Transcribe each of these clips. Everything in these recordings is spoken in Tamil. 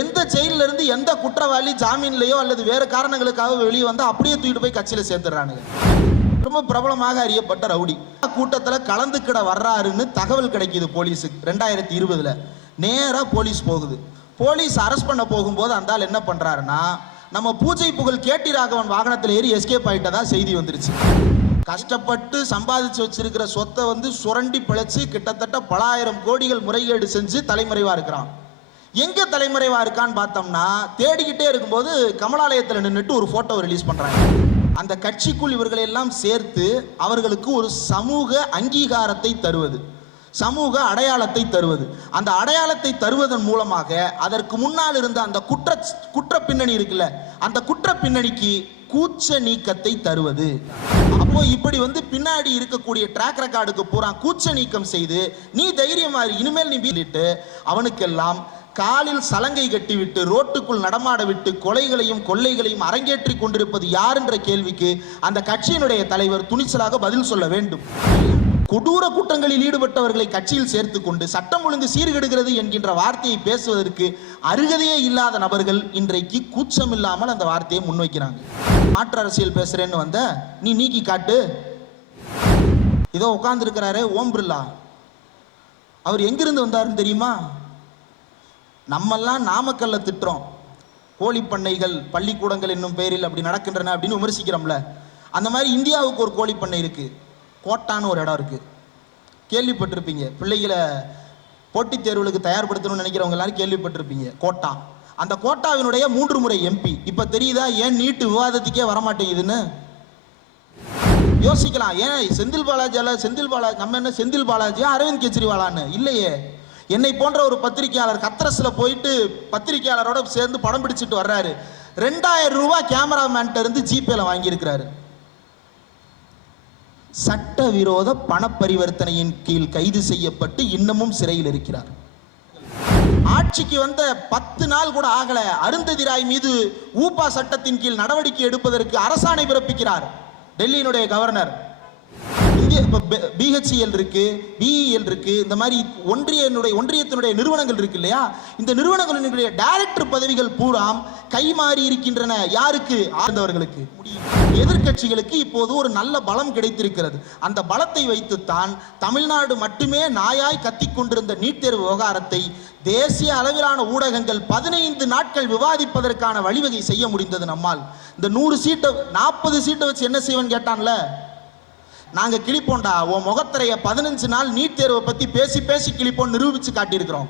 எந்த ஜெயில இருந்து எந்த குற்றவாளி ஜாமீன்லயோ அல்லது வேறு காரணங்களுக்காக வெளியே வந்தா அப்படியே தூக்கிட்டு போய் கட்சியில சேர்த்துறானுங்க. ரொம்ப பிரபலமாக அறியப்பட்ட ரவுடி கூட்டத்தில் கலந்துக்கிட வர்றாருன்னு தகவல் கிடைக்குது போலீஸுக்கு. 2020 நேராக போலீஸ் போகுது. போலீஸ் அரெஸ்ட் பண்ண போகும்போது அந்த ஆள் என்ன பண்றாருன்னா, நம்ம பூஜை புகழ் கேடி ராகவன் வாகனத்தில் ஏறி எஸ்கேப் ஆயிட்டதா செய்தி வந்துருச்சு. கஷ்டப்பட்டு சம்பாதிச்சு வச்சிருக்கிற சொத்தை சுரண்டி பிழைச்சு கிட்டத்தட்ட பல ஆயிரம் கோடிகள் முறைகேடு செஞ்சு தலைமறைவா இருக்கிறான். எங்க தலைமறைவா இருக்கான்னு பார்த்தோம்னா, தேடிக்கிட்டே இருக்கும்போது கமலாலயத்தில் நின்றுட்டு ஒரு போட்டோ ரிலீஸ் பண்றாங்க. அந்த கட்சிக்குள் இவர்களை எல்லாம் சேர்த்து அவர்களுக்கு ஒரு சமூக அங்கீகாரத்தை தருவது, சமூக அடையாளத்தை தருவது. அந்த அடையாளத்தை தருவதன் மூலமாக அதற்கு முன்னால் இருந்த அந்த குற்ற பின்னணி இருக்குல்ல, அந்த குற்ற பின்னணிக்கு கூச்ச நீக்கத்தை தருவது. அப்போ இப்படி பின்னாடி இருக்கக்கூடிய ட்ராக் ரெக்கார்டுக்கு பூரா கூச்ச நீக்கம் செய்து, நீ தைரியமா இனிமேல் நீ வீட்டு அவனுக்கெல்லாம் காலில் சலங்கை கட்டிவிட்டு ரோட்டுக்குள் நடமாட விட்டு கொலைகளையும் கொள்ளைகளையும் அரங்கேற்றி கொண்டிருப்பது யார் என்ற கேள்விக்கு அந்த கட்சியினுடைய தலைவர் துணிச்சலாக பதில் சொல்ல வேண்டும். கொடூர குற்றங்களில் ஈடுபட்டவர்களை கட்சியில் சேர்த்து கொண்டு சட்டம் ஒழுங்கு சீர்கெடுகிறது என்கின்ற வார்த்தையை பேசுவதற்கு அருகதையே இல்லாத நபர்கள் இன்றைக்கு கூச்சம் இல்லாமல் அந்த வார்த்தையை முன்வைக்கிறாங்க. மாற்று அரசியல் பேசுறேன்னு வந்த நீ நீக்கி காட்டு. இதோ உட்கார்ந்து இருக்கிறாரே ஓம் பிர்லா, அவர் எங்கிருந்து வந்தாருன்னு தெரியுமா? நம்மெல்லாம் நாமக்கல்ல திட்டுறோம், கோழி பண்ணைகள் பள்ளிக்கூடங்கள் என்னும் பெயரில் அப்படி நடக்கின்றன அப்படின்னு விமர்சிக்கிறோம்ல. அந்த மாதிரி இந்தியாவுக்கு ஒரு கோழி பண்ணை இருக்கு, கோட்டான்னு ஒரு இடம் இருக்கு, கேள்விப்பட்டிருப்பீங்க. பிள்ளைகளை போட்டித் தேர்வுகளுக்கு தயார்படுத்தணும்னு நினைக்கிறவங்க எல்லாரும் கேள்விப்பட்டிருப்பீங்க. கோட்டா, அந்த கோட்டாவினுடைய 3 முறை எம்பி. இப்ப தெரியுதா ஏன் நீட்டு விவாதத்துக்கே வரமாட்டேங்குதுன்னு? யோசிக்கலாம். ஏன் செந்தில் பாலாஜி நம்ம என்ன செந்தில் பாலாஜியா அரவிந்த் கெஜ்ரிவாலான்னு இல்லையே. என்னை போன்ற ஒரு பத்திரிகையாளர் கத்ரஸ்ல போயிட்டு பத்திரிகையாளரோட சேர்ந்து படம் பிடிச்சிட்டு வர்றாரு. 2000 ரூபாய் கேமராமேன் இருந்து ஜிபேல வாங்கி இருக்கிறாரு. சட்டவிரோத பண பரிவர்த்தனையின் கீழ் கைது செய்யப்பட்டு இன்னமும் சிறையில் இருக்கிறார். ஆட்சிக்கு வந்த 10 நாள் கூட ஆகல, அருந்ததி ராய் மீது ஊபா சட்டத்தின் கீழ் நடவடிக்கை எடுப்பதற்கு அரசாணை பிறப்பிக்கிறார் டெல்லியினுடைய கவர்னர். பிஹெச்இஎல் இருக்கு, பிஇஎல் இருக்கு, இந்த மாதிரி ஒன்றியத்தினுடைய நிறுவனங்கள் இருக்கு இல்லையா, இந்த நிறுவனங்களினுடைய டைரக்டர் பதவிகள் பூரா கை மாறி இருக்கின்றன. யாருக்கு? ஆழ்ந்தவர்களுக்கு. எதிர்கட்சிகளுக்கு இப்போது ஒரு நல்ல பலம் கிடைத்திருக்கிறது. அந்த பலத்தை வைத்துத்தான் தமிழ்நாடு மட்டுமே நாயாய் கத்திக் கொண்டிருந்த நீட் தேர்வு விவகாரத்தை தேசிய அளவிலான ஊடகங்கள் 15 நாட்கள் விவாதிப்பதற்கான வழிவகை செய்ய முடிந்தது நம்மால். இந்த 100 சீட்டை 40 சீட்டை வச்சு என்ன செய்வேன்னு கேட்டான்ல, நாங்க கிளிப்போண்டா உன் முகத்திரைய 15 நாள் நீட் தேர்வை பத்தி பேசி பேசி கிளிப்போம் நிரூபிச்சு காட்டியிருக்கிறோம்.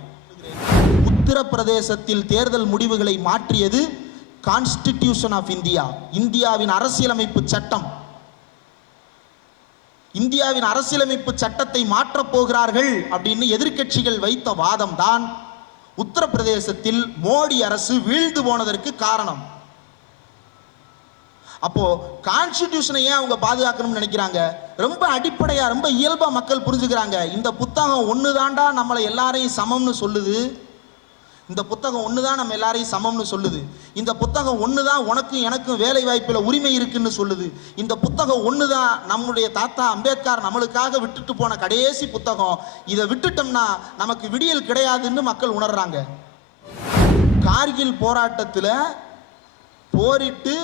உத்தரப்பிரதேசத்தில் தேர்தல் முடிவுகளை மாற்றியது கான்ஸ்டிடியூஷன் ஆஃப் இந்தியா, இந்தியாவின் அரசியலமைப்பு சட்டம். இந்தியாவின் அரசியலமைப்பு சட்டத்தை மாற்றப் போகிறார்கள் அப்படின்னு எதிர்க்கட்சிகள் வைத்த வாதம் தான் உத்தரப்பிரதேசத்தில் மோடி அரசு வீழ்ந்து போனதற்கு காரணம். அப்போ கான்ஸ்டிடியூஷனை ஏன் அவங்க பாதுகாக்கணும்னு நினைக்கிறாங்க? ரொம்ப அடிப்படையா, ரொம்ப இயல்பா மக்கள் புரிஞ்சுக்கிறாங்க. இந்த புத்தகம் ஒண்ணுதான்டா நம்மளை எல்லாரையும் சமம்னு சொல்லுது. இந்த புத்தகம் ஒண்ணுதான் நம்ம எல்லாரையும் சமம்னு சொல்லுது. இந்த புத்தகம் ஒண்ணுதான் உனக்கும் எனக்கும் வேலை வாய்ப்புல உரிமை இருக்குன்னு சொல்லுது. இந்த புத்தகம் ஒண்ணுதான் நம்முடைய தாத்தா அம்பேத்கர் நம்மளுக்காக விட்டுட்டு போன கடைசி புத்தகம். இதை விட்டுட்டோம்னா நமக்கு விடியல் கிடையாதுன்னு மக்கள் உணர்றாங்க. கார்கில் போராட்டத்தில் போரிட்டு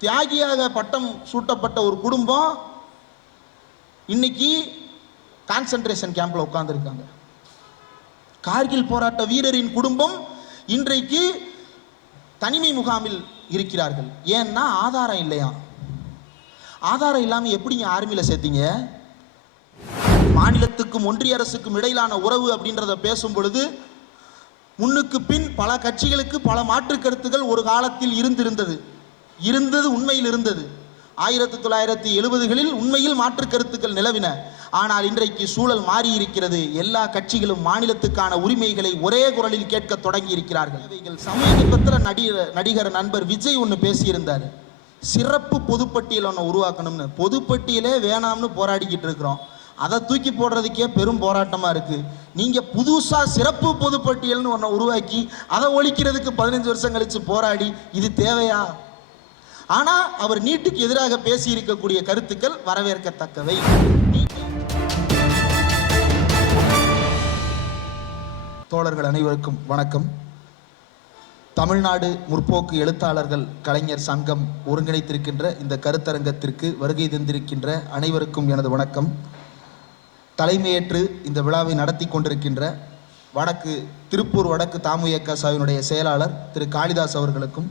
தியாகியாக பட்டம் சூட்டப்பட்ட ஒரு குடும்பம் இன்னைக்கு கான்சென்ட்ரேஷன் கேம்ப்ல உட்கார்ந்துருக்காங்க. கார்கில் போராட்ட வீரரின் குடும்பம் இன்றைக்கு தனிமை முகாமில் இருக்கிறார்கள். ஏன்னா ஆதாரம் இல்லையா. ஆதாரம் இல்லாம எப்படிங்க ஆர்மியில சேர்த்தீங்க? மாநிலத்துக்கும் ஒன்றிய அரசுக்கும் இடையிலான உறவு அப்படின்றத பேசும் பொழுது முன்னுக்கு பின் பல கட்சிகளுக்கு பல மாற்று கருத்துக்கள் ஒரு காலத்தில் இருந்தது உண்மையில் இருந்தது. 1970களில் உண்மையில் மாற்று கருத்துக்கள் நிலவின. ஆனால் இன்றைக்கு சூழல் மாறி இருக்கிறது. எல்லா கட்சிகளும் மாநிலத்துக்கான உரிமைகளை ஒரே குரலில் கேட்க தொடங்கி இருக்கிறார்கள். சமீபத்தில் நடிகர் நண்பர் விஜய் ஒன்று பேசியிருந்தார். சிறப்பு பொதுப்பட்டியல் ஒன்று உருவாக்கணும்னு. பொதுப்பட்டியலே வேணாம்னு போராடிக்கிட்டு இருக்கிறோம். அதை தூக்கி போடுறதுக்கே பெரும் போராட்டமா இருக்கு. நீங்க புதுசா சிறப்பு பொதுப்பட்டியல்னு ஒன்றை உருவாக்கி அதை ஒழிக்கிறதுக்கு 15 வருஷம் கழிச்சு போராடி இது தேவையா? ஆனா அவர் நீட்டுக்கு எதிராக பேசி இருக்கக்கூடிய கருத்துக்கள் வரவேற்கத்தக்கவை. தோழர்கள் அனைவருக்கும் வணக்கம். தமிழ்நாடு முற்போக்கு எழுத்தாளர்கள் கலைஞர் சங்கம் ஒருங்கிணைத்திருக்கின்ற இந்த கருத்தரங்கத்திற்கு வருகை தந்திருக்கின்ற அனைவருக்கும் எனது வணக்கம். தலைமையேற்று இந்த விழாவை நடத்தி கொண்டிருக்கின்ற திருப்பூர் வடக்கு தாமுயக்கசாவினுடைய செயலாளர் திரு காளிதாஸ் அவர்களுக்கும்,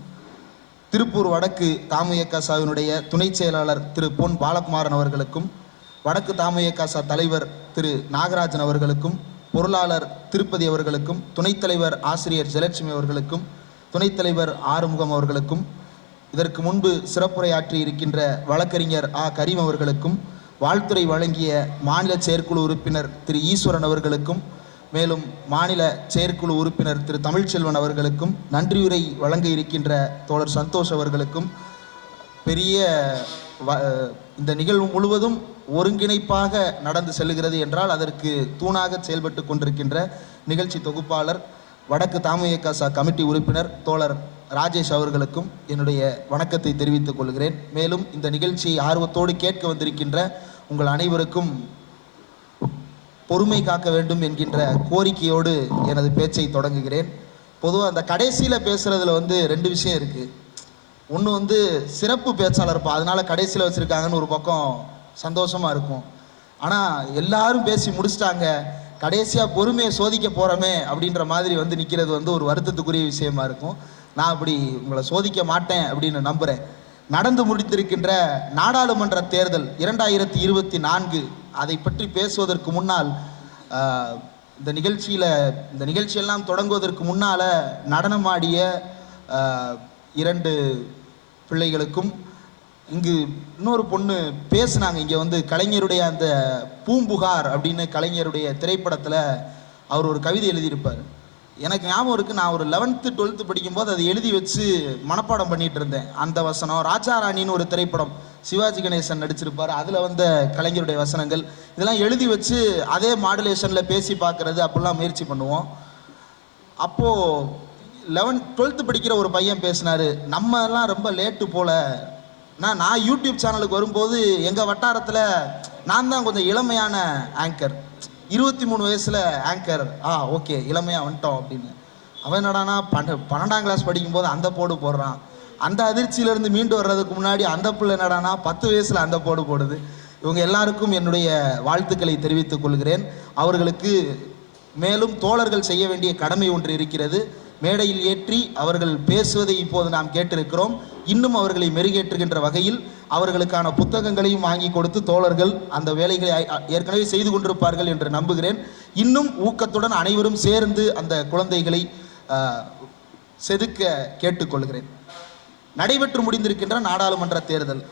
திருப்பூர் வடக்கு தாமுயக்கசாவினுடைய துணை செயலாளர் திரு பொன் பாலகுமாரன் அவர்களுக்கும், வடக்கு தாமுயக்கசா தலைவர் திரு நாகராஜன் அவர்களுக்கும், பொருளாளர் திருப்பதி அவர்களுக்கும், துணைத் தலைவர் ஆசிரியர் ஜெயலட்சுமி அவர்களுக்கும், துணைத் தலைவர் ஆறுமுகம் அவர்களுக்கும், இதற்கு முன்பு சிறப்புரையாற்றி இருக்கின்ற வழக்கறிஞர் ஆ கரீம் அவர்களுக்கும், வாழ்த்துரை வழங்கிய மாநில செயற்குழு உறுப்பினர் திரு ஈஸ்வரன் அவர்களுக்கும், மேலும் மாநில செயற்குழு உறுப்பினர் திரு தமிழ்ச்செல்வன் அவர்களுக்கும், நன்றியுரை வழங்க இருக்கின்ற தோழர் சந்தோஷ் அவர்களுக்கும், பெரிய இந்த நிகழ்வு முழுவதும் ஒருங்கிணைப்பாக நடந்து செல்கிறது என்றால் அதற்கு தூணாக செயல்பட்டு கொண்டிருக்கின்ற நிகழ்ச்சி தொகுப்பாளர் வடக்கு தாமுயக்கசா கமிட்டி உறுப்பினர் தோழர் ராஜேஷ் அவர்களுக்கும் என்னுடைய வணக்கத்தை தெரிவித்துக் கொள்கிறேன். மேலும் இந்த நிகழ்ச்சியை ஆர்வத்தோடு கேட்க வந்திருக்கின்ற உங்கள் அனைவருக்கும் பொறுமை காக்க வேண்டும் என்கின்ற கோரிக்கையோடு எனது பேச்சை தொடங்குகிறேன். பொதுவாக அந்த கடைசியில் பேசுகிறதுல ரெண்டு விஷயம் இருக்குது. ஒன்று சிறப்பு பேச்சாளர்ப்பா, அதனால கடைசியில் வச்சுருக்காங்கன்னு ஒரு பக்கம் சந்தோஷமாக இருக்கும். ஆனால் எல்லாரும் பேசி முடிச்சிட்டாங்க, கடைசியாக பொறுமையை சோதிக்க போகிறோமே அப்படின்ற மாதிரி நிற்கிறது ஒரு வருத்தத்துக்குரிய விஷயமா இருக்கும். நான் அப்படி உங்களை சோதிக்க மாட்டேன் அப்படின்னு நம்புகிறேன். நடந்து முடித்திருக்கின்ற நாடாளுமன்ற தேர்தல் 2024 அதை பற்றி பேசுவதற்கு முன்னால் இந்த நிகழ்ச்சியெல்லாம் தொடங்குவதற்கு முன்னால் நடனமாடிய 2 பிள்ளைகளுக்கும், இங்கு இன்னொரு பொண்ணு பேசுனாங்க. இங்கே கலைஞருடைய அந்த பூம்புகார் அப்படின்னு கலைஞருடைய திரைப்படத்தில் அவர் ஒரு கவிதை எழுதியிருப்பார். எனக்கு ஞாபகம் இருக்குது, நான் ஒரு 11th 12th படிக்கும்போது அதை எழுதி வச்சு மனப்பாடம் பண்ணிகிட்டு இருந்தேன். அந்த வசனம் ராஜா ராணின்னு ஒரு திரைப்படம் சிவாஜி கணேசன் நடிச்சிருப்பார், அதில் கலைஞருடைய வசனங்கள் இதெல்லாம் எழுதி வச்சு அதே மாடுலேஷனில் பேசி பார்க்குறது அப்படிலாம் முயற்சி பண்ணுவோம். அப்போது 11th 12th படிக்கிற ஒரு பையன் பேசினார், நம்ம எல்லாம் ரொம்ப லேட்டு போல. நான் யூடியூப் சேனலுக்கு வரும்போது எங்கள் வட்டாரத்தில் நான் தான் கொஞ்சம் இளமையான ஆங்கர், 23 வயசில் ஆங்கர். ஓகே, இளமையாக வந்துட்டோம் அப்படின்னு. அவன் என்னடானா 12ஆம் கிளாஸ் படிக்கும்போது அந்த போடு போடுறான். அந்த அதிர்ச்சியிலேருந்து மீண்டு வர்றதுக்கு முன்னாடி அந்த பிள்ளை என்னடானா 10 வயசில் அந்த போடு போடுது. இவங்க எல்லாருக்கும் என்னுடைய வாழ்த்துக்களை தெரிவித்துக் கொள்கிறேன். அவர்களுக்கு மேலும் தோழர்கள் செய்ய வேண்டிய கடமை ஒன்று இருக்கிறது. மேடையில் ஏற்றி அவர்கள் பேசுவதை இப்போது நாம் கேட்டிருக்கிறோம். இன்னும் அவர்களை மெருகேற்றுகின்ற வகையில் அவர்களுக்கான புத்தகங்களையும் வாங்கி கொடுத்து தோழர்கள் அந்த வேலைகளை ஏற்கனவே செய்து கொண்டிருப்பார்கள் என்று நம்புகிறேன். இன்னும் ஊக்கத்துடன் அனைவரும் சேர்ந்து அந்த குழந்தைகளை செதுக்க கேட்டுக்கொள்கிறேன். நடைபெற்று முடிந்திருக்கின்ற நாடாளுமன்ற தேர்தல்,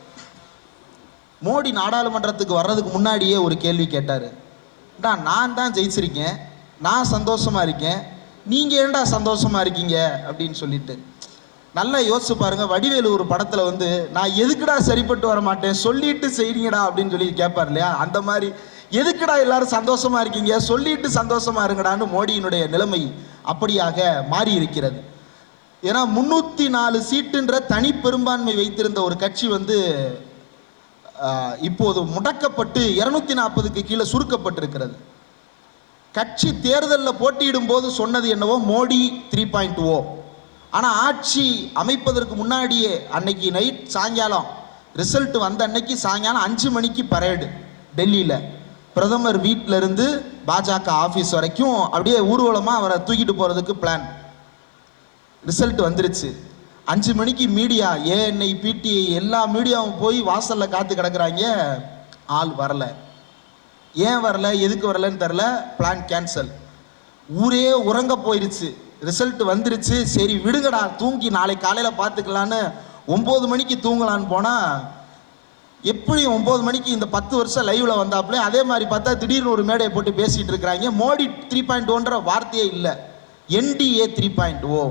மோடி நாடாளுமன்றத்துக்கு வர்றதுக்கு முன்னாடியே ஒரு கேள்வி கேட்டார். நான் தான் ஜெயிச்சிருக்கேன், நான் சந்தோஷமா இருக்கேன், நீங்கள் ஏன்டா சந்தோஷமா இருக்கீங்க அப்படின்னு சொல்லிட்டு. நல்லா யோசிச்சு பாருங்க. வடிவேலு ஒரு படத்தில் நான் எதுக்குடா சரிப்பட்டு வர மாட்டேன், சொல்லிட்டு செய்றீங்கடா அப்படின்னு சொல்லி கேட்பார் இல்லையா, அந்த மாதிரி எதுக்குடா எல்லாரும் சந்தோஷமா இருக்கீங்க, சொல்லிட்டு சந்தோஷமா இருங்கடான்னு மோடியினுடைய நிலைமை அப்படியாக மாறி இருக்கிறது. ஏன்னா 304 சீட்டுன்ற தனி பெரும்பான்மை வைத்திருந்த ஒரு கட்சி இப்போது முடக்கப்பட்டு 240க்கு கீழே சுருக்கப்பட்டிருக்கிறது. கட்சி தேர்தலில் போட்டியிடும் போது சொன்னது என்னவோ மோடி 3.0. ஆனால் ஆட்சி அமைப்பதற்கு முன்னாடியே அன்னைக்கு நைட் சாயங்காலம் ரிசல்ட் வந்த அன்னைக்கு சாயங்காலம் 5 மணிக்கு பரேடு டெல்லியில், பிரதமர் வீட்டில் இருந்து பாஜக ஆஃபீஸ் வரைக்கும் அப்படியே ஊர்வலமாக அவரை தூக்கிட்டு போகிறதுக்கு பிளான். ரிசல்ட் வந்துருச்சு. 5 மணிக்கு மீடியா, ஏஎன்ஐ, பிடிஐ எல்லா மீடியாவும் போய் வாசலில் காத்து கிடக்குறாங்க. ஆள் வரலை. ஏன் வரல, எதுக்கு வரலன்னு தெரில. Plan cancel. ஊரே உறங்க போயிடுச்சு. ரிசல்ட் வந்துருச்சு, சரி விடுங்கடா, தூங்கி நாளை காலையில் பார்த்துக்கலான்னு 9 மணிக்கு தூங்கலான்னு போனால், எப்படி 9 மணிக்கு இந்த 10 வருஷம் லைவ்ல வந்தாப்புல அதே மாதிரி பார்த்தா திடீர்னு ஒரு மேடையை போட்டு பேசிட்டு இருக்கிறாங்க. மோடி 3.0ன்ற வார்த்தையே இல்லை, NDA 3.0.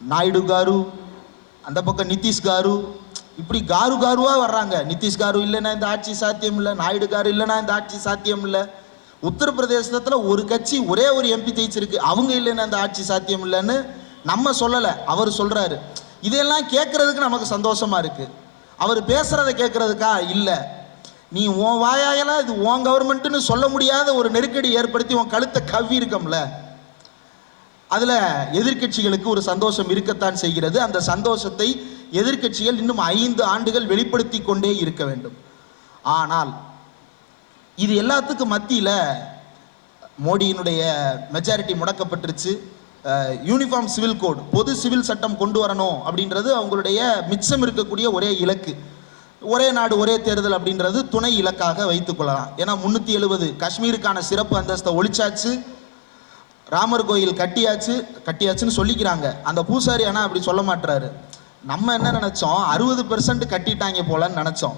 நாயுடு காரு, அந்த பக்கம் நிதிஷ் காரு, இப்படி காருவாக வர்றாங்க. நிதிஷ் காரு இல்லைன்னா இந்த ஆட்சி சாத்தியம் இல்லை, நாயுடு காரு இல்லைன்னா இந்த ஆட்சி சாத்தியம் இல்லை. உத்தரப்பிரதேசத்தில் ஒரு கட்சி ஒரே ஒரு MP ஜெயிச்சிருக்கு, அவங்க இல்லைன்னா இந்த ஆட்சி சாத்தியம் இல்லைன்னு நம்ம சொல்லலை, அவர் சொல்கிறாரு. இதெல்லாம் கேட்குறதுக்கு நமக்கு சந்தோஷமாக இருக்குது. அவர் பேசுகிறத கேட்குறதுக்கா இல்லை. நீ உன் வாயால இது உன் கவர்மெண்ட்டுன்னு சொல்ல முடியாத ஒரு நெருக்கடி ஏற்படுத்தி உன் கழுத்தை கவ்வி இருக்கம்ல. அதுல எதிர்க்கட்சிகளுக்கு ஒரு சந்தோஷம் இருக்கத்தான் செய்கிறது. அந்த சந்தோஷத்தை எதிர்க்கட்சிகள் இன்னும் 5 ஆண்டுகள் வெளிப்படுத்தி கொண்டே இருக்க வேண்டும். ஆனால் இது எல்லாத்துக்கும் மத்தியில மோடியினுடைய மெஜாரிட்டி முடக்கப்பட்டுருச்சு. யூனிஃபார்ம் சிவில் கோட், பொது சிவில் சட்டம் கொண்டு வரணும் அப்படின்றது அவங்களுடைய மிச்சம் இருக்கக்கூடிய ஒரே இலக்கு. ஒரே நாடு ஒரே தேர்தல் அப்படின்றது துணை இலக்காக வைத்துக் கொள்ளலாம். ஏன்னா 370 காஷ்மீருக்கான சிறப்பு அந்தஸ்தை ஒழிச்சாச்சு, ராமர் கோயில் கட்டியாச்சுன்னு சொல்லிக்கிறாங்க. அந்த பூசாரி ஆனால் அப்படி சொல்ல மாட்டுறாரு. நம்ம என்ன நினைச்சோம், 60% கட்டிட்டாங்க போலன்னு நினைச்சோம்.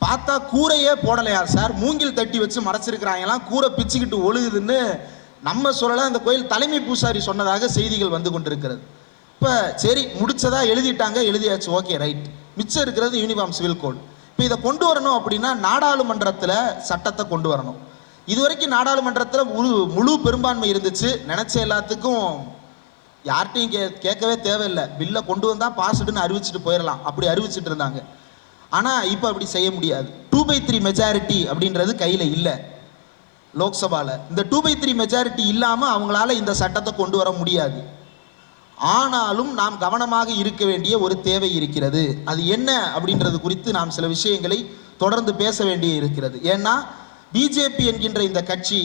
பார்த்தா கூரையே போடலையா சார், மூங்கில் தட்டி வச்சு மறைச்சிருக்கிறாங்களாம், கூரை பிச்சுக்கிட்டு ஒழுகுதுன்னு நம்ம சொல்லலை, அந்த கோயில் தலைமை பூசாரி சொன்னதாக செய்திகள் வந்து கொண்டிருக்கிறது. இப்போ சரி, முடிச்சதா எழுதிட்டாங்க, எழுதியாச்சு, ஓகே ரைட். மிச்சம் இருக்கிறது யூனிஃபார்ம் சிவில் கோட். இப்போ இதை கொண்டு வரணும் அப்படின்னா நாடாளுமன்றத்தில் சட்டத்தை கொண்டு வரணும். இதுவரைக்கும் நாடாளுமன்றத்தில் முழு பெரும்பான்மை இருந்துச்சு. நினைச்ச எல்லாத்துக்கும் யார்கிட்டையும் கேட்கவே தேவையில்லை, பில்லை கொண்டு வந்தால் பாஸ்டுன்னு அறிவிச்சுட்டு போயிடலாம், அப்படி அறிவிச்சுட்டு இருந்தாங்க. ஆனால் இப்போ அப்படி செய்ய முடியாது. 2/3 மெஜாரிட்டி அப்படின்றது கையில் இல்லை லோக்சபாவில். இந்த 2/3 மெஜாரிட்டி இல்லாமல் அவங்களால இந்த சட்டத்தை கொண்டு வர முடியாது. ஆனாலும் நாம் கவனமாக இருக்க வேண்டிய ஒரு தேவை இருக்கிறது. அது என்ன அப்படின்றது குறித்து நாம் சில விஷயங்களை தொடர்ந்து பேச வேண்டிய இருக்கிறது. ஏன்னா பிஜேபி என்கின்ற இந்த கட்சி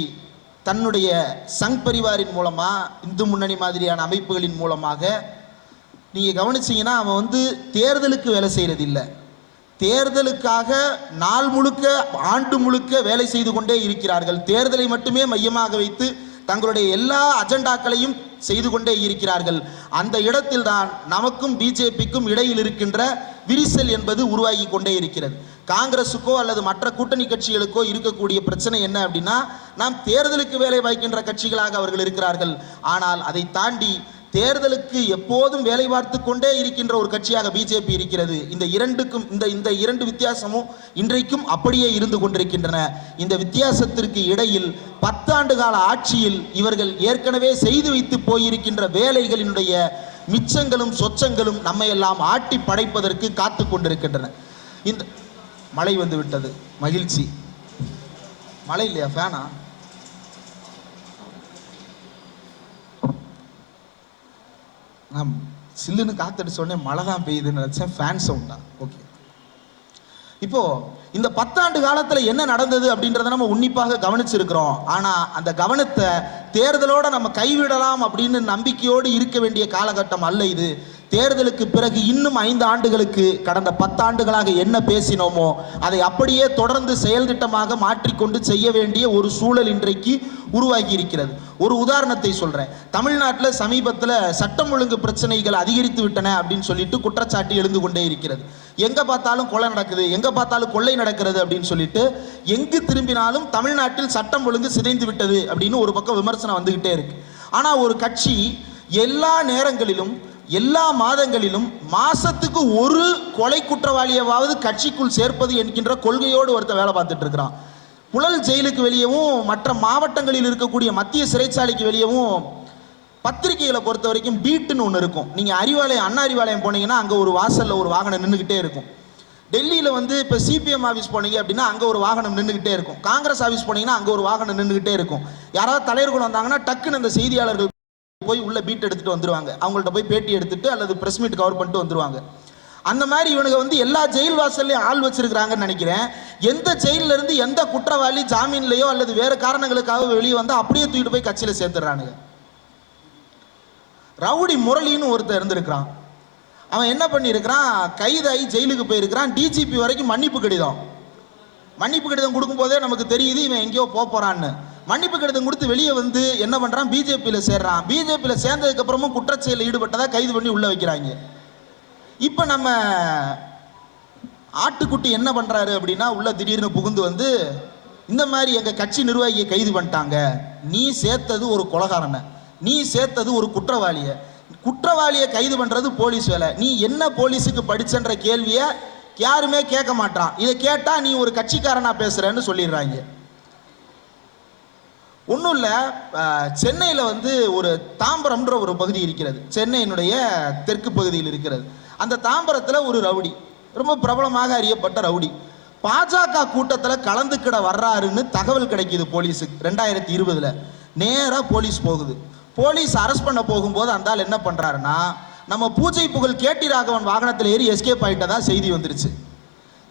தன்னுடைய சங் பரிவாரின் மூலமா, இந்து முன்னணி மாதிரியான அமைப்புகளின் மூலமாக நீங்க கவனிச்சீங்கன்னா அவன் வந்து தேர்தலுக்கு வேலை செய்யறது இல்லை, தேர்தலுக்காக நாள் முழுக்க ஆண்டு முழுக்க வேலை செய்து கொண்டே இருக்கிறார்கள். தேர்தலை மட்டுமே மையமாக வைத்து தங்களுடைய எல்லா அஜெண்டாக்களையும் செய்து கொண்டே இருக்கிறார்கள். அந்த இடத்தில் தான் நமக்கும் பிஜேபிக்கும் இடையில் இருக்கின்ற விரிசல் என்பது உருவாகி கொண்டே இருக்கிறது. காங்கிரஸுக்கோ அல்லது மற்ற கூட்டணி கட்சிகளுக்கோ இருக்கக்கூடிய பிரச்சனை என்ன அப்படின்னா, நாம் தேர்தலுக்கு வேலை வாய்க்கின்ற கட்சிகளாக அவர்கள் இருக்கிறார்கள். ஆனால் அதை தாண்டி தேர்தலுக்கு எப்போதும் வேலை பார்த்து கொண்டே இருக்கின்ற ஒரு கட்சியாக பிஜேபி இருக்கிறது. இந்த இரண்டு வித்தியாசமும் இன்றைக்கும் அப்படியே இருந்து கொண்டிருக்கின்றன. இந்த வித்தியாசத்திற்கு இடையில் 10 ஆண்டு கால ஆட்சியில் இவர்கள் ஏற்கனவே செய்து வைத்து போயிருக்கின்ற வேலைகளினுடைய மிச்சங்களும் சொச்சங்களும் நம்மை எல்லாம் ஆட்டி படைப்பதற்கு காத்து கொண்டிருக்கின்றன. இந்த மழை வந்து விட்டது, மகிழ்ச்சி. மழை இல்லையா, ஃபேனா? நான் சில்லுன்னு காத்தடிச்ச உடனே மழை தான் பெய்யுதுன்னு நினைச்சேன், ஃபேன் சவுண்டா? ஓகே. இப்போ இந்த 10 ஆண்டு காலத்துல என்ன நடந்தது அப்படின்றத நம்ம உன்னிப்பாக கவனிச்சிருக்கிறோம். ஆனா அந்த கவனத்தை தேர்தலோட நம்ம கைவிடலாம் அப்படின்னு நம்பிக்கையோடு இருக்க வேண்டிய காலகட்டம் அல்ல இது. தேர்தலுக்கு பிறகு இன்னும் 5 ஆண்டுகளுக்கு கடந்த 10 ஆண்டுகளாக என்ன பேசினோமோ அதை அப்படியே தொடர்ந்து செயல் திட்டமாக மாற்றிக்கொண்டு செய்ய வேண்டிய ஒரு சூழல் இன்றைக்கு உருவாகி இருக்கிறது. ஒரு உதாரணத்தை சொல்றேன். தமிழ்நாட்டில் சமீபத்தில் சட்டம் ஒழுங்கு பிரச்சனைகள் அதிகரித்து விட்டன அப்படின்னு சொல்லிட்டு குற்றச்சாட்டு எழுந்து கொண்டே இருக்கிறது. எங்க பார்த்தாலும் கொலை நடக்குது, எங்க பார்த்தாலும் கொள்ளை நடக்கிறது அப்படின்னு சொல்லிட்டு எங்கு திரும்பினாலும் தமிழ்நாட்டில் சட்டம் ஒழுங்கு சிதைந்து விட்டது அப்படின்னு ஒரு பக்கம் விமர்சனம் வந்துகிட்டே இருக்கு. ஆனா ஒரு கட்சி எல்லா நேரங்களிலும் எல்லா மாதங்களிலும் மாசத்துக்கு ஒரு கொலை குற்றவாளியாவது கட்சிக்குள் சேர்ப்பது என்கின்ற கொள்கையோடு ஒருத்தர் வேலை பார்த்துட்டு இருக்கிறான். புழல் ஜெயிலுக்கு வெளியவும் மற்ற மாவட்டங்களில் இருக்கக்கூடிய மத்திய சிறைச்சாலைக்கு வெளியவும் பத்திரிகைகளை பொறுத்த வரைக்கும் பீட்டுன்னு ஒன்று இருக்கும். நீங்கள் அண்ணா அறிவாலயம் போனீங்கன்னா அங்கே ஒரு வாசலில் ஒரு வாகனம் நின்றுக்கிட்டே இருக்கும். டெல்லியில் வந்து இப்போ சிபிஎம் ஆஃபீஸ் போனீங்க அப்படின்னா அங்கே ஒரு வாகனம் நின்றுக்கிட்டே இருக்கும். காங்கிரஸ் ஆஃபீஸ் போனீங்கன்னா அங்கே ஒரு வாகனம் நின்றுக்கிட்டே இருக்கும். யாராவது தலைவர்கள் வந்தாங்கன்னா டக்குன்னு அந்த செய்தியாளர்கள் போய் உள்ள பீட் எடுத்துட்டு வந்துருவாங்க, அவங்கள்ட்ட போய் பேட்டி எடுத்துட்டு அல்லது பிரஸ் மீட் கவர் பண்ணிட்டு வந்துருவாங்க. அந்த மாதிரி இவனுங்க வந்து எல்லா ஜெயில் வாசல்லையும் ஆள் வச்சிருக்கிறாங்கன்னு நினைக்கிறேன். எந்த ஜெயில இருந்து எந்த குற்றவாளி ஜாமீன்லையோ அல்லது வேற காரணங்களுக்காக வெளியே வந்தா அப்படியே தூக்கிட்டு போய் கட்சியில சேர்த்துறானுங்க. ரவுடி முரளின்னு ஒருத்தர் இருந்திருக்கிறான். அவன் என்ன பண்ணியிருக்கிறான், கைதாகி ஜெயிலுக்கு போயிருக்கிறான். டிஜிபி வரைக்கும் மன்னிப்பு கடிதம் கொடுக்கும் போதே நமக்கு தெரியுது இவன் எங்கேயோ போறான்னு. மன்னிப்பு கடிதம் கொடுத்து வெளியே வந்து என்ன பண்றான், பிஜேபியில் சேர்றான். பிஜேபியில் சேர்ந்ததுக்கு அப்புறமும் குற்றச்செயலில் ஈடுபட்டதா கைது பண்ணி உள்ள வைக்கிறாங்க. இப்ப நம்ம ஆட்டுக்குட்டி என்ன பண்றாரு அப்படின்னா, உள்ள திடீர்னு புகுந்து வந்து இந்த மாதிரி எங்க கட்சி நிர்வாகியை கைது பண்ணிட்டாங்க, நீ சேர்த்தது ஒரு கொலைகாரனை, நீ சேர்த்தது ஒரு குற்றவாளியை கைது பண்றது போலீஸ் வேலை, நீ என்ன போலீஸுக்கு படிச்சன்ற கேள்வியை யாருமே கேட்க மாட்டான். இதை கேட்டா நீ ஒரு கட்சிக்காரனா பேசுறன்னு சொல்லிடுறாங்க. ஒன்றும் இல்லை, சென்னையில் வந்து ஒரு தாம்பரம்ன்ற ஒரு பகுதி இருக்கிறது, சென்னையினுடைய தெற்கு பகுதியில் இருக்கிறது. அந்த தாம்பரத்தில் ஒரு ரவுடி, ரொம்ப பிரபலமாக அறியப்பட்ட ரவுடி, பாஜக கூட்டத்தில் கலந்துக்கிட வர்றாருன்னு தகவல் கிடைக்கிது போலீஸுக்கு. 2020 நேராக போலீஸ் போகுது. போலீஸ் அரெஸ்ட் பண்ண போகும்போது அந்த ஆள் என்ன பண்றாருன்னா, நம்ம பூஜை புகழ் கேடி ராகவன் வாகனத்தில் ஏறி எஸ்கேப் ஆயிட்டதா செய்தி வந்துருச்சு.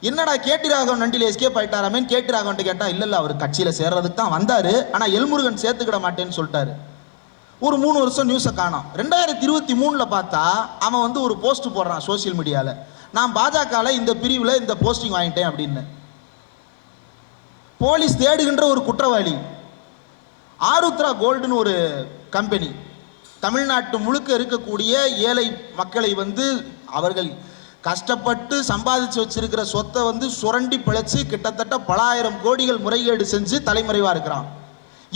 என்னடா கேடி ராகவன் வண்டியில் எஸ்கேப் ஆயிட்டாராமே கேடி ராகவன் கேட்டா, இல்ல அவர் கட்சியில சேர்றதுக்கு தான் வந்தாரு, ஆனா எல்முருகன் சேர்த்துக்கிட மாட்டேன்னு சொல்லிட்டாரு. ஒரு 3 வருஷம் நியூஸை காணோம். 2023 பார்த்தா அவன் வந்து ஒரு போஸ்ட் போடுறான் சோசியல் மீடியால, நான் பாஜகவில் இந்த பிரிவில் இந்த போஸ்டிங் வாங்கிட்டேன் அப்படின்னு. போலீஸ் தேடுகின்ற ஒரு குற்றவாளி ஆருத்ரா கோல்டுன்னு ஒரு கம்பெனி, தமிழ்நாட்டு முழுக்க இருக்கக்கூடிய ஏழை மக்களை வந்து அவர்கள் கஷ்டப்பட்டு சம்பாதிச்சு வச்சிருக்கிற சொத்தை வந்து சுரண்டி பிழைச்சு கிட்டத்தட்ட பல ஆயிரம் கோடிகள் முறைகேடு செஞ்சு தலைமறைவா இருக்கிறான்.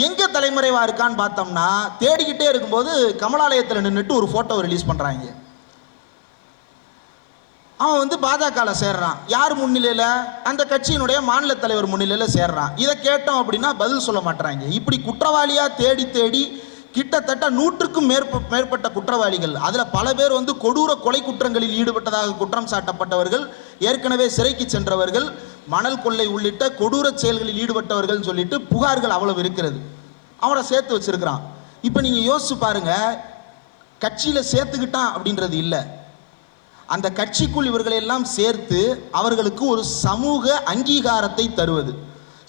எங்க தலைமறைவா இருக்கான்னு பார்த்தோம்னா, தேடிக்கிட்டே இருக்கும்போது கமலாலயத்தில் நின்றுட்டு ஒரு போட்டோ ரிலீஸ் பண்றாங்க. அவன் வந்து பாஜகவில் சேர்றான். யார் முன்னிலையில்? அந்த கட்சியினுடைய மாநில தலைவர் முன்னிலையில் சேர்றான். இதை கேட்டோம் அப்படின்னா பதில் சொல்ல மாட்டாங்க. இப்படி குற்றவாளியா தேடி தேடி கிட்டத்தட்ட 100க்கும் மேற்பட்ட குற்றவாளிகள், அதில் பல பேர் வந்து கொடூர கொலை குற்றங்களில் ஈடுபட்டதாக குற்றம் சாட்டப்பட்டவர்கள், ஏற்கனவே சிறைக்கு சென்றவர்கள், மணல் கொள்ளை உள்ளிட்ட கொடூர செயல்களில் ஈடுபட்டவர்கள் சொல்லிட்டு புகார்கள் அவ்வளவு இருக்கிறது. அவனை சேர்த்து வச்சிருக்கிறான். இப்போ நீங்க யோசிச்சு பாருங்க, கட்சியில சேர்த்துக்கிட்டான் அப்படின்றது இல்லை, அந்த கட்சிக்குள் இவர்களை எல்லாம் சேர்த்து அவர்களுக்கு ஒரு சமூக அங்கீகாரத்தை தருவது,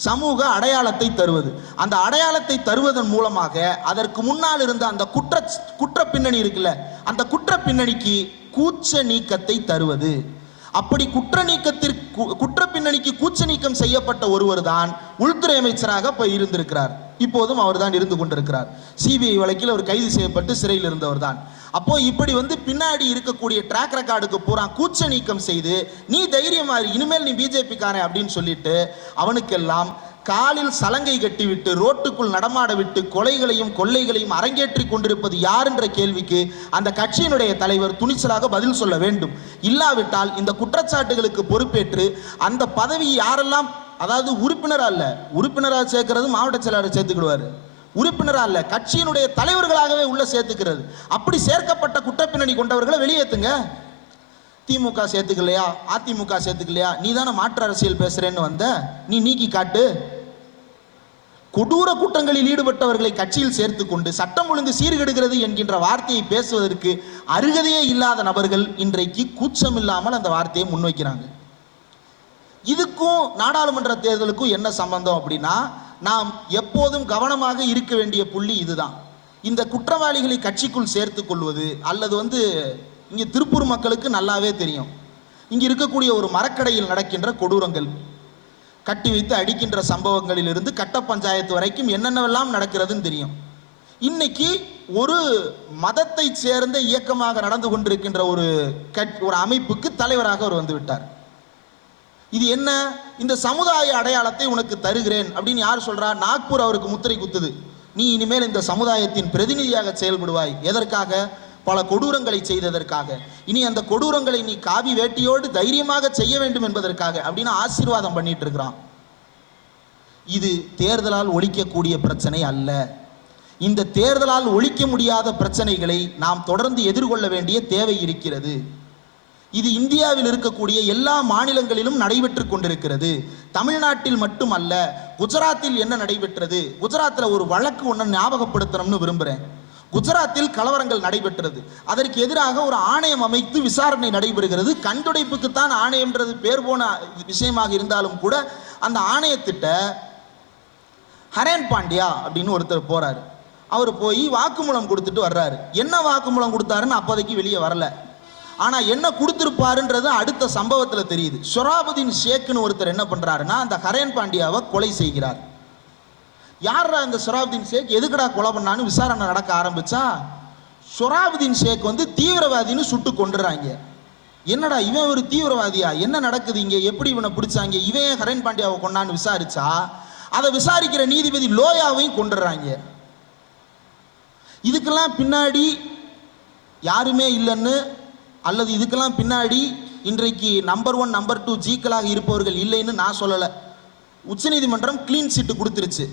சமூக அடையாளத்தை தருவது. அந்த அடையாளத்தை தருவதன் மூலமாக அதற்கு முன்னால் இருந்த அந்த குற்ற பின்னணி இருக்குல்ல, அந்த குற்ற பின்னணிக்கு கூச்ச நீக்கத்தை தருவது. அப்படி குற்ற பின்னணிக்கு கூச்ச நீக்கம் செய்யப்பட்ட ஒருவர் தான் உள்துறை அமைச்சராக இருந்திருக்கிறார். இப்போதும் அவர் தான் இருந்து கொண்டிருக்கிறார். சிபிஐ வழக்கில் அவர் கைது செய்யப்பட்டு சிறையில் இருந்தவர் தான். அப்போ இப்படி வந்து பின்னாடி இருக்கக்கூடிய ட்ராக் ரெக்கார்டுக்கு பூரா கூச்ச நீக்கம் செய்து, நீ தைரியமா இனிமேல் நீ பிஜேபி காரன் அப்படின்னு சொல்லிட்டு அவனுக்கெல்லாம் காலில் சலங்கை கட்டிவிட்டு ரோட்டுக்குள் நடமாட விட்டு கொலைகளையும் கொள்ளைகளையும் அரங்கேற்றி கொண்டிருப்பது யார் என்ற கேள்விக்கு அந்த கட்சியினுடைய தலைவர் துணிச்சலாக பதில் சொல்ல வேண்டும். இல்லாவிட்டால் இந்த குற்றச்சாட்டுகளுக்கு பொறுப்பேற்று அந்த பதவி யாரெல்லாம், அதாவது உறுப்பினரா இல்ல, உறுப்பினராக சேர்க்கிறது மாவட்ட செயலாளர் சேர்த்துக்கிடுவாரு, உறுப்பினரா இல்ல கட்சியினுடைய தலைவர்களாகவே உள்ள சேர்த்துக்கிறது. அப்படி சேர்க்கப்பட்ட குற்றப்பின்னணி கொண்டவர்களை வெளியேற்றுங்க. திமுக சேர்த்துக்கலையா, அதிமுக சேர்த்துக்கலையா, நீ தானே மாற்று அரசியல் பேசுறேன்னு வந்த, நீ நீக்கி காட்டு. கொடூர குற்றங்களில் ஈடுபட்டவர்களை கட்சியில் சேர்த்து கொண்டு சட்டம் ஒழுங்கு சீர்கெடுகிறது என்கின்ற வார்த்தையை பேசுவதற்கு அருகதையே இல்லாத நபர்கள் இன்றைக்கு கூச்சம் இல்லாமல் அந்த வார்த்தையை முன்வைக்கிறாங்க. இதுக்கும் நாடாளுமன்ற தேர்தலுக்கும் என்ன சம்பந்தம் அப்படின்னா, நாம் எப்போதும் கவனமாக இருக்க வேண்டிய புள்ளி இதுதான். இந்த குற்றவாளிகளை கட்சிக்குள் சேர்த்து கொள்வது அல்லது வந்து இங்கே திருப்பூர் மக்களுக்கு நல்லாவே தெரியும், இங்கே இருக்கக்கூடிய ஒரு மரக்கடையில் நடக்கின்ற கொடூரங்கள், கட்டி வைத்து அடிக்கின்ற சம்பவங்களில் இருந்து கட்ட பஞ்சாயத்து வரைக்கும் என்னென்னவெல்லாம் நடக்கிறதுன்னு தெரியும். இன்னைக்கு ஒரு மதத்தை சேர்ந்த இயக்கமாக நடந்து கொண்டிருக்கின்ற ஒரு அமைப்புக்கு தலைவராக அவர் வந்து விட்டார். இது என்ன? இந்த சமுதாய அடையாளத்தை உனக்கு தருகிறேன் அப்படின்னு யார் சொல்றா? நாக்பூர் அவருக்கு முத்திரை குத்துது. நீ இனிமேல் இந்த சமுதாயத்தின் பிரதிநிதியாக செயல்படுவாய். எதற்காக? பல கொடூரங்களை செய்ததற்காக. இனி அந்த கொடூரங்களை நீ காவி வேட்டியோடு தைரியமாக செய்ய வேண்டும் என்பதற்காக அப்படின்னு ஆசீர்வாதம் பண்ணிட்டு இருக்கிறான். இது தேர்தலால் ஒழிக்கக்கூடிய பிரச்சனை அல்ல. இந்த தேர்தலால் ஒழிக்க முடியாத பிரச்சனைகளை நாம் தொடர்ந்து எதிர்கொள்ள வேண்டிய தேவை இருக்கிறது. இது இந்தியாவில் இருக்கக்கூடிய எல்லா மாநிலங்களிலும் நடைபெற்று கொண்டிருக்கிறது. தமிழ்நாட்டில் மட்டுமல்ல, குஜராத்தில் என்ன நடைபெற்றது? குஜராத்தில் ஒரு வழக்கு ஒன்று ஞாபகப்படுத்தணும்னு விரும்புகிறேன். குஜராத்தில் கலவரங்கள் நடைபெற்றது. அதற்கு எதிராக ஒரு ஆணையம் அமைத்து விசாரணை நடைபெறுகிறது. கண்டுடைப்புக்குத்தான் ஆணையம்ன்றது பேர் போன விஷயமாக இருந்தாலும் கூட அந்த ஆணையத்திட்ட ஹரேன் பாண்டியா அப்படின்னு ஒருத்தர் போறாரு. அவர் போய் வாக்குமூலம் கொடுத்துட்டு வர்றாரு. என்ன வாக்குமூலம் கொடுத்தாருன்னு அப்போதைக்கு வெளியே வரல. ஆனா என்ன கொடுத்திருப்பாருன்றது அடுத்த சம்பவத்தில் தெரியுது. சொராபுதீன் ஷேக்னு ஒருத்தர் என்ன பண்றாருன்னா அந்த ஹரேன் பாண்டியாவை கொலை செய்கிறார். யாரா இந்த சொராபுதீன் ஷேக், எதுக்கடா கொலை பண்ணான்னு விசாரணை நடக்க ஆரம்பிச்சா சொராபுதீன் ஷேக் வந்து தீவிரவாதின்னு சுட்டு கொண்டுறாங்க. என்னடா இவன் ஒரு தீவிரவாதியா, என்ன நடக்குது இங்க, எப்படி இவனை பிடிச்சாங்க, இவன் ஹரேன் பாண்டியாவை கொண்டான்னு விசாரிச்சா அதை விசாரிக்கிற நீதிபதி லோயாவையும் கொண்டுறாங்க. இதுக்கெல்லாம் பின்னாடி யாருமே இல்லைன்னு அல்லது இதுக்கெல்லாம் பின்னாடி இன்றைக்கு நம்பர் 1 நம்பர் 2 ஜீக்களாக இருப்பவர்கள் இல்லைன்னு நான் சொல்லலை. உச்சநீதிமன்றம் கிளீன் சீட்டு கொடுத்துருச்சு.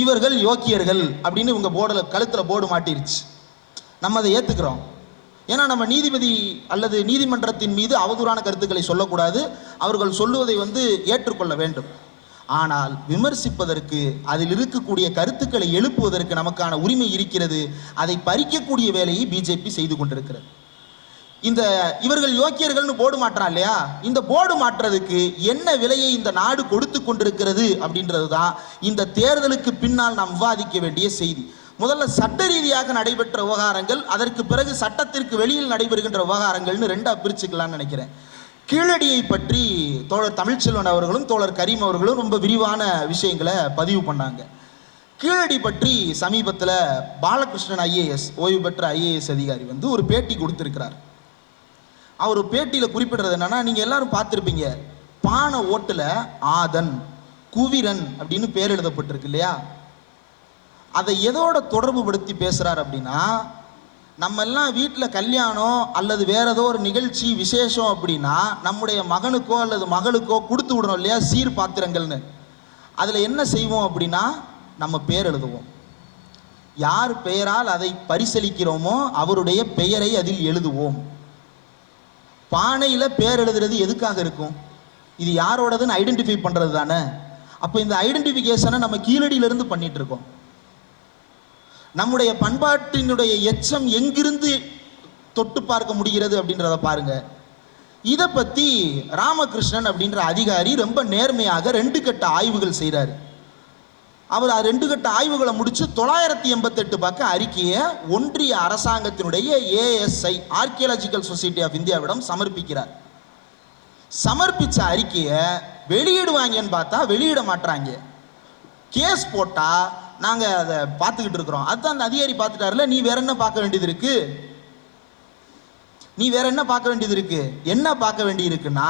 இவர்கள் யோக்கியர்கள் அப்படின்னு இவங்க போர்டில் கழுத்தில் போர்டு மாட்டிருச்சு. நம்ம அதை ஏற்றுக்கிறோம். ஏன்னா நம்ம நீதிபதி அல்லது நீதிமன்றத்தின் மீது அவதூறான கருத்துக்களை சொல்லக்கூடாது. அவர்கள் சொல்லுவதை வந்து ஏற்றுக்கொள்ள வேண்டும். ஆனால் விமர்சிப்பதற்கு, அதில் இருக்கக்கூடிய கருத்துக்களை எழுப்புவதற்கு நமக்கான உரிமை இருக்கிறது. அதை பறிக்கக்கூடிய வேலையை பிஜேபி செய்து கொண்டிருக்கிறது. இந்த இவர்கள் யோக்கியர்கள்னு போர்டு மாற்றா இல்லையா, இந்த போர்டு மாற்றுறதுக்கு என்ன விலையை இந்த நாடு கொடுத்து கொண்டிருக்கிறது அப்படின்றது தான் இந்த தேர்தலுக்கு பின்னால் நாம் விவாதிக்க வேண்டிய செய்தி. முதல்ல சட்ட ரீதியாக நடைபெற்ற விவகாரங்கள், அதற்கு பிறகு சட்டத்திற்கு வெளியில் நடைபெறுகின்ற விவகாரங்கள்னு ரெண்டா பிரிச்சுக்கலாம்னு நினைக்கிறேன். கீழடியை பற்றி தோழர் தமிழ்ச்செல்வன் அவர்களும் தோழர் கரீம் அவர்களும் ரொம்ப விரிவான விஷயங்களை பதிவு பண்ணாங்க. கீழடி பற்றி சமீபத்தில் பாலகிருஷ்ணன் ஐஏஎஸ், ஓய்வு பெற்ற ஐஏஎஸ் அதிகாரி ஒரு பேட்டி கொடுத்திருக்கிறார். அவர் பேட்டியில் குறிப்பிடுறது என்னன்னா, நீங்க எல்லாரும் பார்த்துருப்பீங்க, பானை ஓட்டுல ஆதன், குவிரன் அப்படின்னு பேர் எழுதப்பட்டிருக்கு இல்லையா. அதை எதோட தொடர்பு படுத்தி பேசுறார் அப்படின்னா, நம்ம எல்லாம் வீட்டில் கல்யாணம் அல்லது வேற ஏதோ ஒரு நிகழ்ச்சி விசேஷம் அப்படின்னா நம்முடைய மகனுக்கோ அல்லது மகளுக்கோ கொடுத்து விடணும் இல்லையா, சீர் பாத்திரங்கள்னு. அதில் என்ன செய்வோம் அப்படின்னா, நம்ம பேர் எழுதுவோம். யார் பெயரால் அதை பரிசளிக்கிறோமோ அவருடைய பெயரை அதில் எழுதுவோம். பானையில் பேர் எழுதுறது எதுக்காக இருக்கும்? இது யாரோடதுன்னு ஐடென்டிஃபை பண்ணுறது தானே. அப்போ இந்த ஐடென்டிஃபிகேஷனை நம்ம கீழடியிலிருந்து பண்ணிட்டு இருக்கோம். நம்முடைய பண்பாட்டினுடைய எச்சம் எங்கிருந்து தொட்டு பார்க்க முடிகிறது அப்படின்றத பாருங்க. இதை பற்றி ராமகிருஷ்ணன் அப்படின்ற அதிகாரி ரொம்ப நேர்மையாக 2 கட்ட ஆய்வுகள் செய்கிறாரு. அவர் 2 கட்ட ஆய்வுகளை முடிச்சு 988 பக்க அறிக்கையை ஒன்றிய அரசாங்கத்தினுடைய ஏஎஸ்ஐ, ஆர்கியாலஜிக்கல் சொசைட்டி ஆஃப் இந்தியாவிடம் சமர்ப்பிக்கிறார். சமர்ப்பிச்ச அறிக்கையை வெளியிடுவாங்கன்னு பார்த்தா வெளியிட மாட்டாங்க. கேஸ் போட்டா நாங்க அதை பார்த்துக்கிட்டு இருக்கிறோம். அதுதான் அந்த அதிகாரி பார்த்துட்டாருல, நீ வேற என்ன பார்க்க வேண்டியது இருக்கு, நீ வேற என்ன பார்க்க வேண்டியது இருக்கு, என்ன பார்க்க வேண்டியது இருக்குன்னா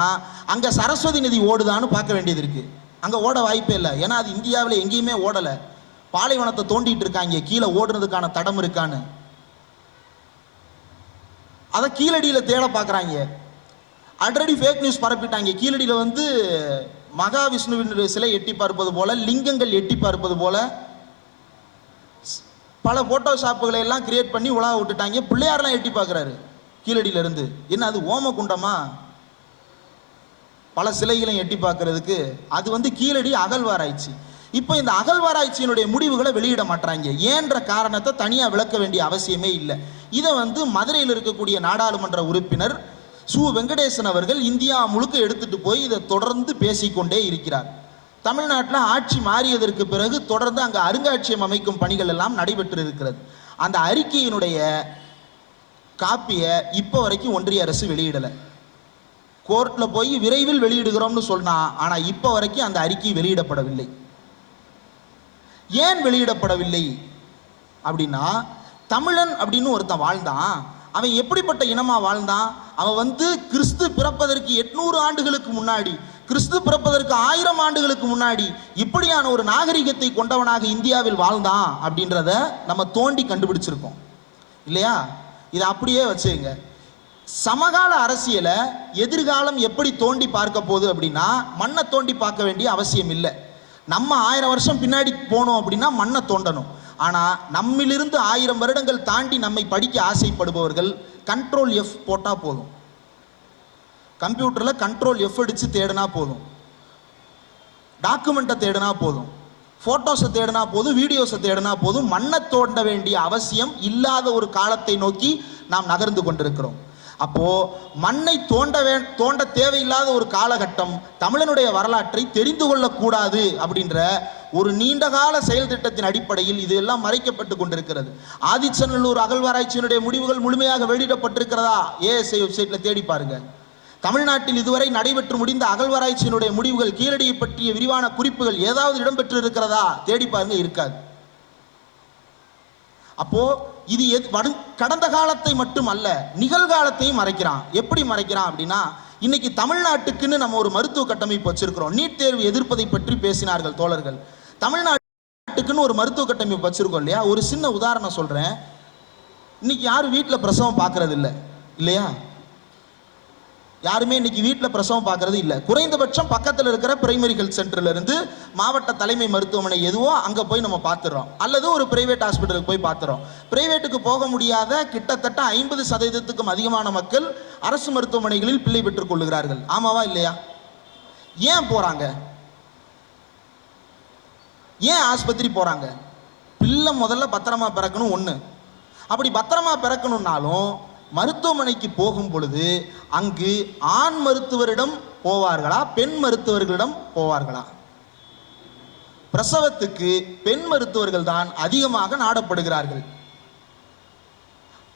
அங்க சரஸ்வதி நதி ஓடுதான்னு பார்க்க வேண்டியது இருக்கு. அங்க ஓட வாய்ப்பே இல்லை, ஏன்னா அது இந்தியாவில் எங்கேயுமே ஓடலை. பாலைவனத்தை தோண்டிட்டு இருக்காங்க, கீழே ஓடுறதுக்கான தடம் இருக்கான்னு. அதை கீழடியில் தேட பார்க்குறாங்க. ஆல்ரெடி ஃபேக் நியூஸ் பரப்பிட்டாங்க. கீழடியில் மகாவிஷ்ணுவின் சிலை எட்டி பார்ப்பது போல, லிங்கங்கள் எட்டி பார்ப்பது போல பல போட்டோஷாப்புகளை எல்லாம் கிரியேட் பண்ணி உலக விட்டுட்டாங்க. பிள்ளையாரெல்லாம் எட்டி பார்க்குறாரு கீழடியிலிருந்து. என்ன அது ஓமகுண்டமா? பல சிலைகளையும் எட்டி பார்க்கறதுக்கு. அது கீழடி அகழ்வாராய்ச்சி. இப்போ இந்த அகழ்வாராய்ச்சியினுடைய முடிவுகளை வெளியிட மாட்டாங்க. ஏன்ற காரணத்தை தனியாக விளக்க வேண்டிய அவசியமே இல்லை. இதை மதுரையில் இருக்கக்கூடிய நாடாளுமன்ற உறுப்பினர் சு வெங்கடேசன் அவர்கள் இந்தியா முழுக்க எடுத்துட்டு போய் இதை தொடர்ந்து பேசிக்கொண்டே இருக்கிறார். தமிழ்நாட்டில் ஆட்சி மாறியதற்கு பிறகு தொடர்ந்து அங்கே அருங்காட்சியகம் அமைக்கும் பணிகள் எல்லாம் நடைபெற்று இருக்கிறது. அந்த அறிக்கையினுடைய காப்பியை இப்போ வரைக்கும் ஒன்றிய அரசு வெளியிடலை. கோர்ட்டில் போய் விரைவில் வெளியிடுகிறோம்னு சொன்னா, ஆனால் இப்போ வரைக்கும் அந்த அறிக்கை வெளியிடப்படவில்லை. ஏன் வெளியிடப்படவில்லை அப்படின்னா, தமிழன் அப்படின்னு ஒருத்தன் வாழ்ந்தான். அவன் எப்படிப்பட்ட இனமா வாழ்ந்தான்? அவன் கிறிஸ்து பிறப்பதற்கு 800 ஆண்டுகளுக்கு முன்னாடி, கிறிஸ்து பிறப்பதற்கு 1000 ஆண்டுகளுக்கு முன்னாடி இப்படியான ஒரு நாகரிகத்தை கொண்டவனாக இந்தியாவில் வாழ்ந்தான் அப்படின்றத நம்ம தோண்டி கண்டுபிடிச்சிருக்கோம் இல்லையா. இதை அப்படியே வச்சுங்க. சமகால அரசியலை எதிர்காலம் எப்படி தோண்டி பார்க்க போகுது அப்படின்னா, மண்ணை தோண்டி பார்க்க வேண்டிய அவசியம் இல்லை. நம்ம 1000 வருஷம் பின்னாடி போனோம் அப்படின்னா மண்ணை தோண்டணும். ஆனால் நம்மிலிருந்து 1000 வருடங்கள் தாண்டி நம்மை படிக்க ஆசைப்படுபவர்கள் கண்ட்ரோல் F போட்டால் போதும். கம்ப்யூட்டரில் கண்ட்ரோல் F அடித்து தேடினா போதும், டாக்குமெண்ட்டை தேடினா போதும், ஃபோட்டோஸை தேடினா போதும், வீடியோஸை தேடினா போதும். மண்ணை தோண்ட வேண்டிய அவசியம் இல்லாத ஒரு காலத்தை நோக்கி நாம் நகர்ந்து கொண்டிருக்கிறோம். அப்போ மண்ணை தோண்ட தேவையில்லாத ஒரு காலகட்டம், தமிழனுடைய வரலாற்றை தெரிந்து கொள்ளக்கூடாது அப்படின்ற ஒரு நீண்டகால செயல் திட்டத்தின் அடிப்படையில் இது எல்லாம் மறைக்கப்பட்டு கொண்டிருக்கிறது. ஆதிச்சநல்லூர் அகழ்வாராய்ச்சியினுடைய முடிவுகள் முழுமையாக வெளியிடப்பட்டிருக்கிறதா? ஏஎஸ்ஐ வெப்சைட்ல தேடி பாருங்க. தமிழ்நாட்டில் இதுவரை நடைபெற்று முடிந்த அகழ்வாராய்ச்சியினுடைய முடிவுகள், கீழடியை பற்றிய விரிவான குறிப்புகள் ஏதாவது இடம்பெற்று இருக்கிறதா? தேடி பாருங்க, இருக்காது. அப்போ இது கடந்த காலத்தை மட்டும் அல்ல, நிகழ்காலத்தையும் மறைக்கிறான். எப்படி மறைக்கிறான் அப்படின்னா, இன்னைக்கு தமிழ்நாட்டுக்குன்னு நம்ம ஒரு மருத்துவ கட்டமைப்பு வச்சிருக்கிறோம். நீட் தேர்வு எதிர்ப்பதை பற்றி பேசினார்கள் தோழர்கள். தமிழ்நாட்டுக்குன்னு ஒரு மருத்துவ கட்டமைப்பு வச்சிருக்கோம் இல்லையா. ஒரு சின்ன உதாரணம் சொல்றேன். இன்னைக்கு யாரும் வீட்டில் பிரசவம் பார்க்கறது இல்லை இல்லையா. யாருமே இன்னைக்கு வீட்டில் பிரசவம் பார்க்கறது இல்லை. குறைந்தபட்சம் பக்கத்தில் இருக்கிற பிரைமரி ஹெல்த் சென்டர்ல இருந்து மாவட்ட தலைமை மருத்துவமனை எதுவோ அங்கே போய் நம்ம பார்த்துறோம், அல்லது ஒரு பிரைவேட் ஹாஸ்பிட்டலுக்கு போய் பார்த்துறோம். பிரைவேட்டுக்கு போக முடியாத கிட்டத்தட்ட 50% அதிகமான மக்கள் அரசு மருத்துவமனைகளில் பிள்ளை பெற்றுக் கொள்ளுகிறார்கள். ஆமாவா இல்லையா? ஏன் போறாங்க? ஏன் ஆஸ்பத்திரி போறாங்க? பிள்ளை முதல்ல பத்திரமா பிறக்கணும் ஒண்ணு. அப்படி பத்திரமா பிறக்கணும்னாலும் மருத்துவமனைக்கு போகும் பொழுது அங்கு ஆண் மருத்துவரிடம் போவார்களா, பெண் மருத்துவர்களிடம் போவார்களா? பிரசவத்துக்கு பெண் மருத்துவர்கள் தான் அதிகமாக நாடப்படுகிறார்கள்.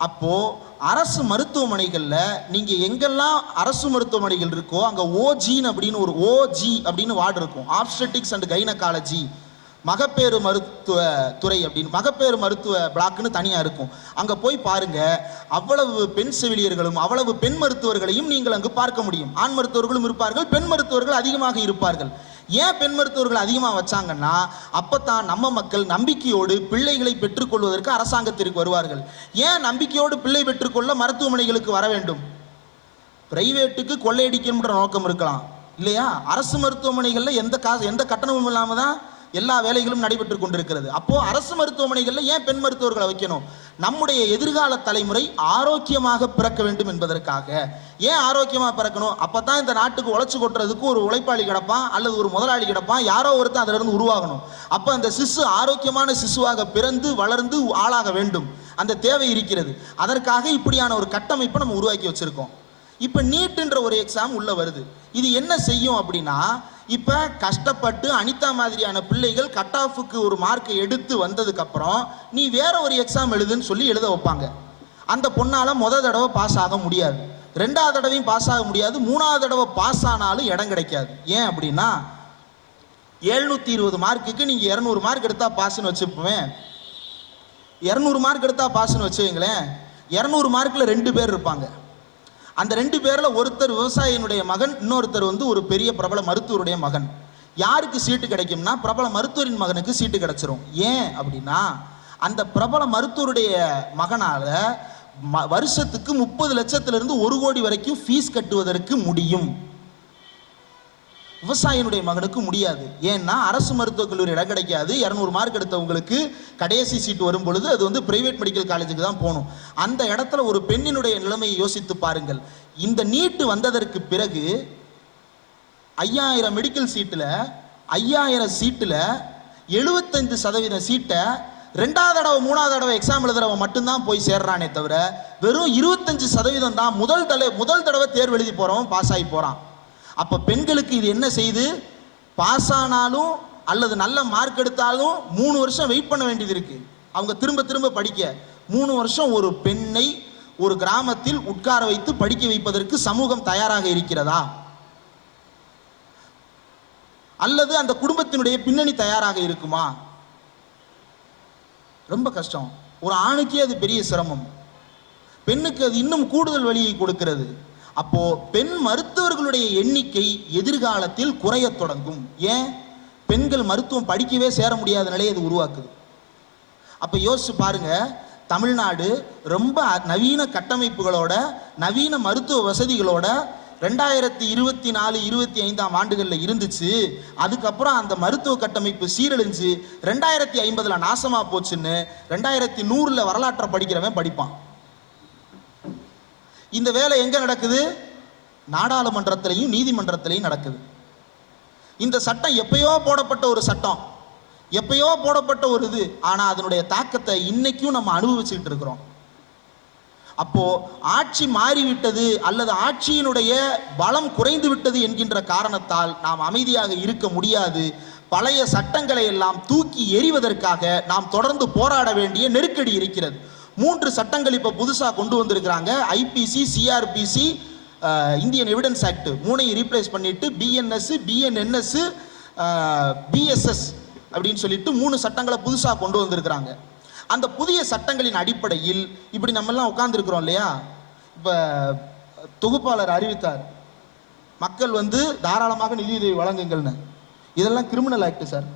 அப்போ அரசு மருத்துவமனைகள்ல நீங்க எங்கெல்லாம் அரசு மருத்துவமனைகள் இருக்கோ அங்க ஓஜின்னு அப்படின்னு ஒரு ஓஜி அப்படின்னு வார்டு இருக்கும், ஆப்ஸ்டெட்டிக்ஸ் அண்ட் கைனகாலஜி, மகப்பேறு மருத்துவ துறை அப்படின்னு மகப்பேறு மருத்துவ பிளாக்னு தனியா இருக்கும். அங்க போய் பாருங்க, அவ்வளவு பெண் செவிலியர்களும் அவ்வளவு பெண் மருத்துவர்களையும் நீங்கள் அங்கு பார்க்க முடியும். ஆண் மருத்துவர்களும் இருப்பார்கள், பெண் மருத்துவர்கள் அதிகமாக இருப்பார்கள். ஏன் பெண் மருத்துவர்கள் அதிகமாக வச்சாங்கன்னா அப்பத்தான் நம்ம மக்கள் நம்பிக்கையோடு பிள்ளைகளை பெற்றுக்கொள்வதற்கு அரசாங்கத்திற்கு வருவார்கள். ஏன் நம்பிக்கையோடு பிள்ளை பெற்றுக்கொள்ள மருத்துவமனைகளுக்கு வர வேண்டும்? பிரைவேட்டுக்கு கொள்ளையடிக்கின்ற நோக்கம் இருக்கலாம் இல்லையா? அரசு மருத்துவமனைகளில் எந்த கட்டணமும் இல்லாமல் தான் எல்லா வேலைகளும் நடைபெற்று கொண்டிருக்கிறது. அப்போ அரசு மருத்துவமனைகளில் ஏன் பெண் மருத்துவர்களை வைக்கணும்? நம்முடைய எதிர்கால தலைமுறை ஆரோக்கியமாக பிறக்க வேண்டும் என்பதற்காக. ஏன் ஆரோக்கியமாக பிறக்கணும்? அப்பதான் இந்த நாட்டுக்கு உழைச்சு கொட்டுறதுக்கு ஒரு உழைப்பாளி கிடப்பான் அல்லது ஒரு முதலாளி கிடப்பான், யாரோ ஒருத்தன் அதிலிருந்து இருந்து உருவாகணும். அப்போ அந்த சிசு ஆரோக்கியமான சிசுவாக பிறந்து வளர்ந்து ஆளாக வேண்டும், அந்த தேவை இருக்கிறது. அதற்காக இப்படியான ஒரு கட்டமைப்பை நம்ம உருவாக்கி வச்சிருக்கோம். இப்போ நீட்ன்ற ஒரு எக்ஸாம் உள்ள வருது. இது என்ன செய்யும் அப்படின்னா, இப்போ கஷ்டப்பட்டு அனிதா மாதிரியான பிள்ளைகள் கட் ஆஃபுக்கு ஒரு மார்க்கை எடுத்து வந்ததுக்கு அப்புறம் நீ வேற ஒரு எக்ஸாம் எழுதுன்னு சொல்லி எழுத வைப்பாங்க. அந்த பொண்ணால தடவை பாஸ் ஆக முடியாது, ரெண்டாவது தடவையும் பாஸ் ஆக முடியாது, மூணாவது தடவை பாஸ் ஆனாலும் இடம் கிடைக்காது. ஏன் அப்படின்னா 720 மார்க்குக்கு நீங்க 200 மார்க் எடுத்தா பாஸ்ன்னு வச்சுப்போம். 200 மார்க் எடுத்தா பாஸ்ன்னு வச்சுங்களேன், 200 மார்க்ல 2 பேர் இருப்பாங்க. அந்த 2 பேர்ல ஒருத்தர் விவசாயினுடைய மகன், இன்னொருத்தர் ஒரு பெரிய பிரபல மருத்துவருடைய மகன். யாருக்கு சீட்டு கிடைக்கும்னா பிரபல மருத்துவரின் மகனுக்கு சீட்டு கிடைச்சிரும். ஏன் அப்படின்னா அந்த பிரபல மருத்துவருடைய மகனால வருஷத்துக்கு 30 லட்சத்திலிருந்து 1 கோடி வரைக்கும் ஃபீஸ் கட்டுவதற்கு முடியும். விவசாயினுடைய மகனுக்கு முடியாது. ஏன்னா அரசு மருத்துவக் கல்லூரி இடம் கிடைக்காது. 200 மார்க் எடுத்தவங்களுக்கு கடைசி சீட்டு வரும் பொழுது அது பிரைவேட் மெடிக்கல் காலேஜுக்கு தான் போகணும். அந்த இடத்துல ஒரு பெண்ணினுடைய நிலைமையை யோசித்து பாருங்கள். இந்த நீட்டு வந்ததற்கு பிறகு 5000 மெடிக்கல் சீட்டில் 5000 சீட்டில் 75% சீட்டை 2வது தடவை 3வது தடவை எக்ஸாம் எழுதுறவன் மட்டும்தான் போய் சேர்றானே தவிர வெறும் 25% தான் முதல் தடவை தேர்வு எழுதி போறவன் பாஸ் ஆகி போறான். அப்ப பெண்களுக்கு இது என்ன செய்து, பாஸ் ஆனாலும் அல்லது நல்ல மார்க் எடுத்தாலும் 3 வருஷம் வெயிட் பண்ண வேண்டியது இருக்கு. அவங்க திரும்ப திரும்ப படிக்க 3 வருஷம் ஒரு பெண்ணை ஒரு கிராமத்தில் உட்கார வைத்து படிக்க வைப்பதற்கு சமூகம் தயாராக இருக்கிறதா? அல்லது அந்த குடும்பத்தினுடைய பின்னணி தயாராக இருக்குமா? ரொம்ப கஷ்டம். ஒரு ஆணுக்கே அது பெரிய சிரமம், பெண்ணுக்கு அது இன்னும் கூடுதல் வழியை கொடுக்கிறது. அப்போ பெண் மருத்துவர்களுடைய எண்ணிக்கை எதிர்காலத்தில் குறைய தொடங்கும். ஏன்? பெண்கள் மருத்துவம் படிக்கவே சேர முடியாத நிலையை அது உருவாக்குது. அப்ப யோசிச்சு பாருங்க, தமிழ்நாடு ரொம்ப நவீன கட்டமைப்புகளோட நவீன மருத்துவ வசதிகளோட 2024-25 ஆண்டுகளில் இருந்துச்சு. அதுக்கப்புறம் அந்த மருத்துவ கட்டமைப்பு சீரழிஞ்சு 2050 நாசமா போச்சுன்னு 2100 வரலாற்றை படிக்கிறவன் படிப்பான். இந்த வேலை எங்க நடக்குது? நாடாளுமன்றத்திலையும் நீதிமன்றத்திலையும் நடக்குது. இந்த சட்டம் எப்பயோ போடப்பட்ட ஒரு சட்டம், எப்பயோ போடப்பட்ட ஒரு இது, ஆனா அதனுடைய தாக்கத்தை இன்னைக்கும் நம்ம அனுபவிச்சுட்டு இருக்கிறோம். அப்போ ஆட்சி மாறிவிட்டது அல்லது ஆட்சியினுடைய பலம் குறைந்து விட்டது என்கின்ற காரணத்தால் நாம் அமைதியாக இருக்க முடியாது. பழைய சட்டங்களை எல்லாம் தூக்கி எறிவதற்காக நாம் தொடர்ந்து போராட வேண்டிய நெருக்கடி இருக்கிறது. 3 சட்டங்கள் இப்ப புதுசா கொண்டு வந்திருக்கிறாங்க. IPC, CrPC, Indian evidence act 3ஐயும் ரீப்ளேஸ் பண்ணிட்டு பிஎன்எஸ், பிஎன்என்எஸ், பிஎஸ்எஸ் அப்படின்னு சொல்லிட்டு 3 சட்டங்களை புதுசா கொண்டு வந்திருக்கிறாங்க. அந்த புதிய சட்டங்களின் அடிப்படையில் இப்படி நம்ம எல்லாம் உட்கார்ந்து இருக்கிறோம் இல்லையா? இப்ப தொகுப்பாளர் அறிவித்தார், மக்கள் தாராளமாக நிதியுதவி வழங்குங்கள்னு. இதெல்லாம் கிரிமினல் ஆக்ட் சார்,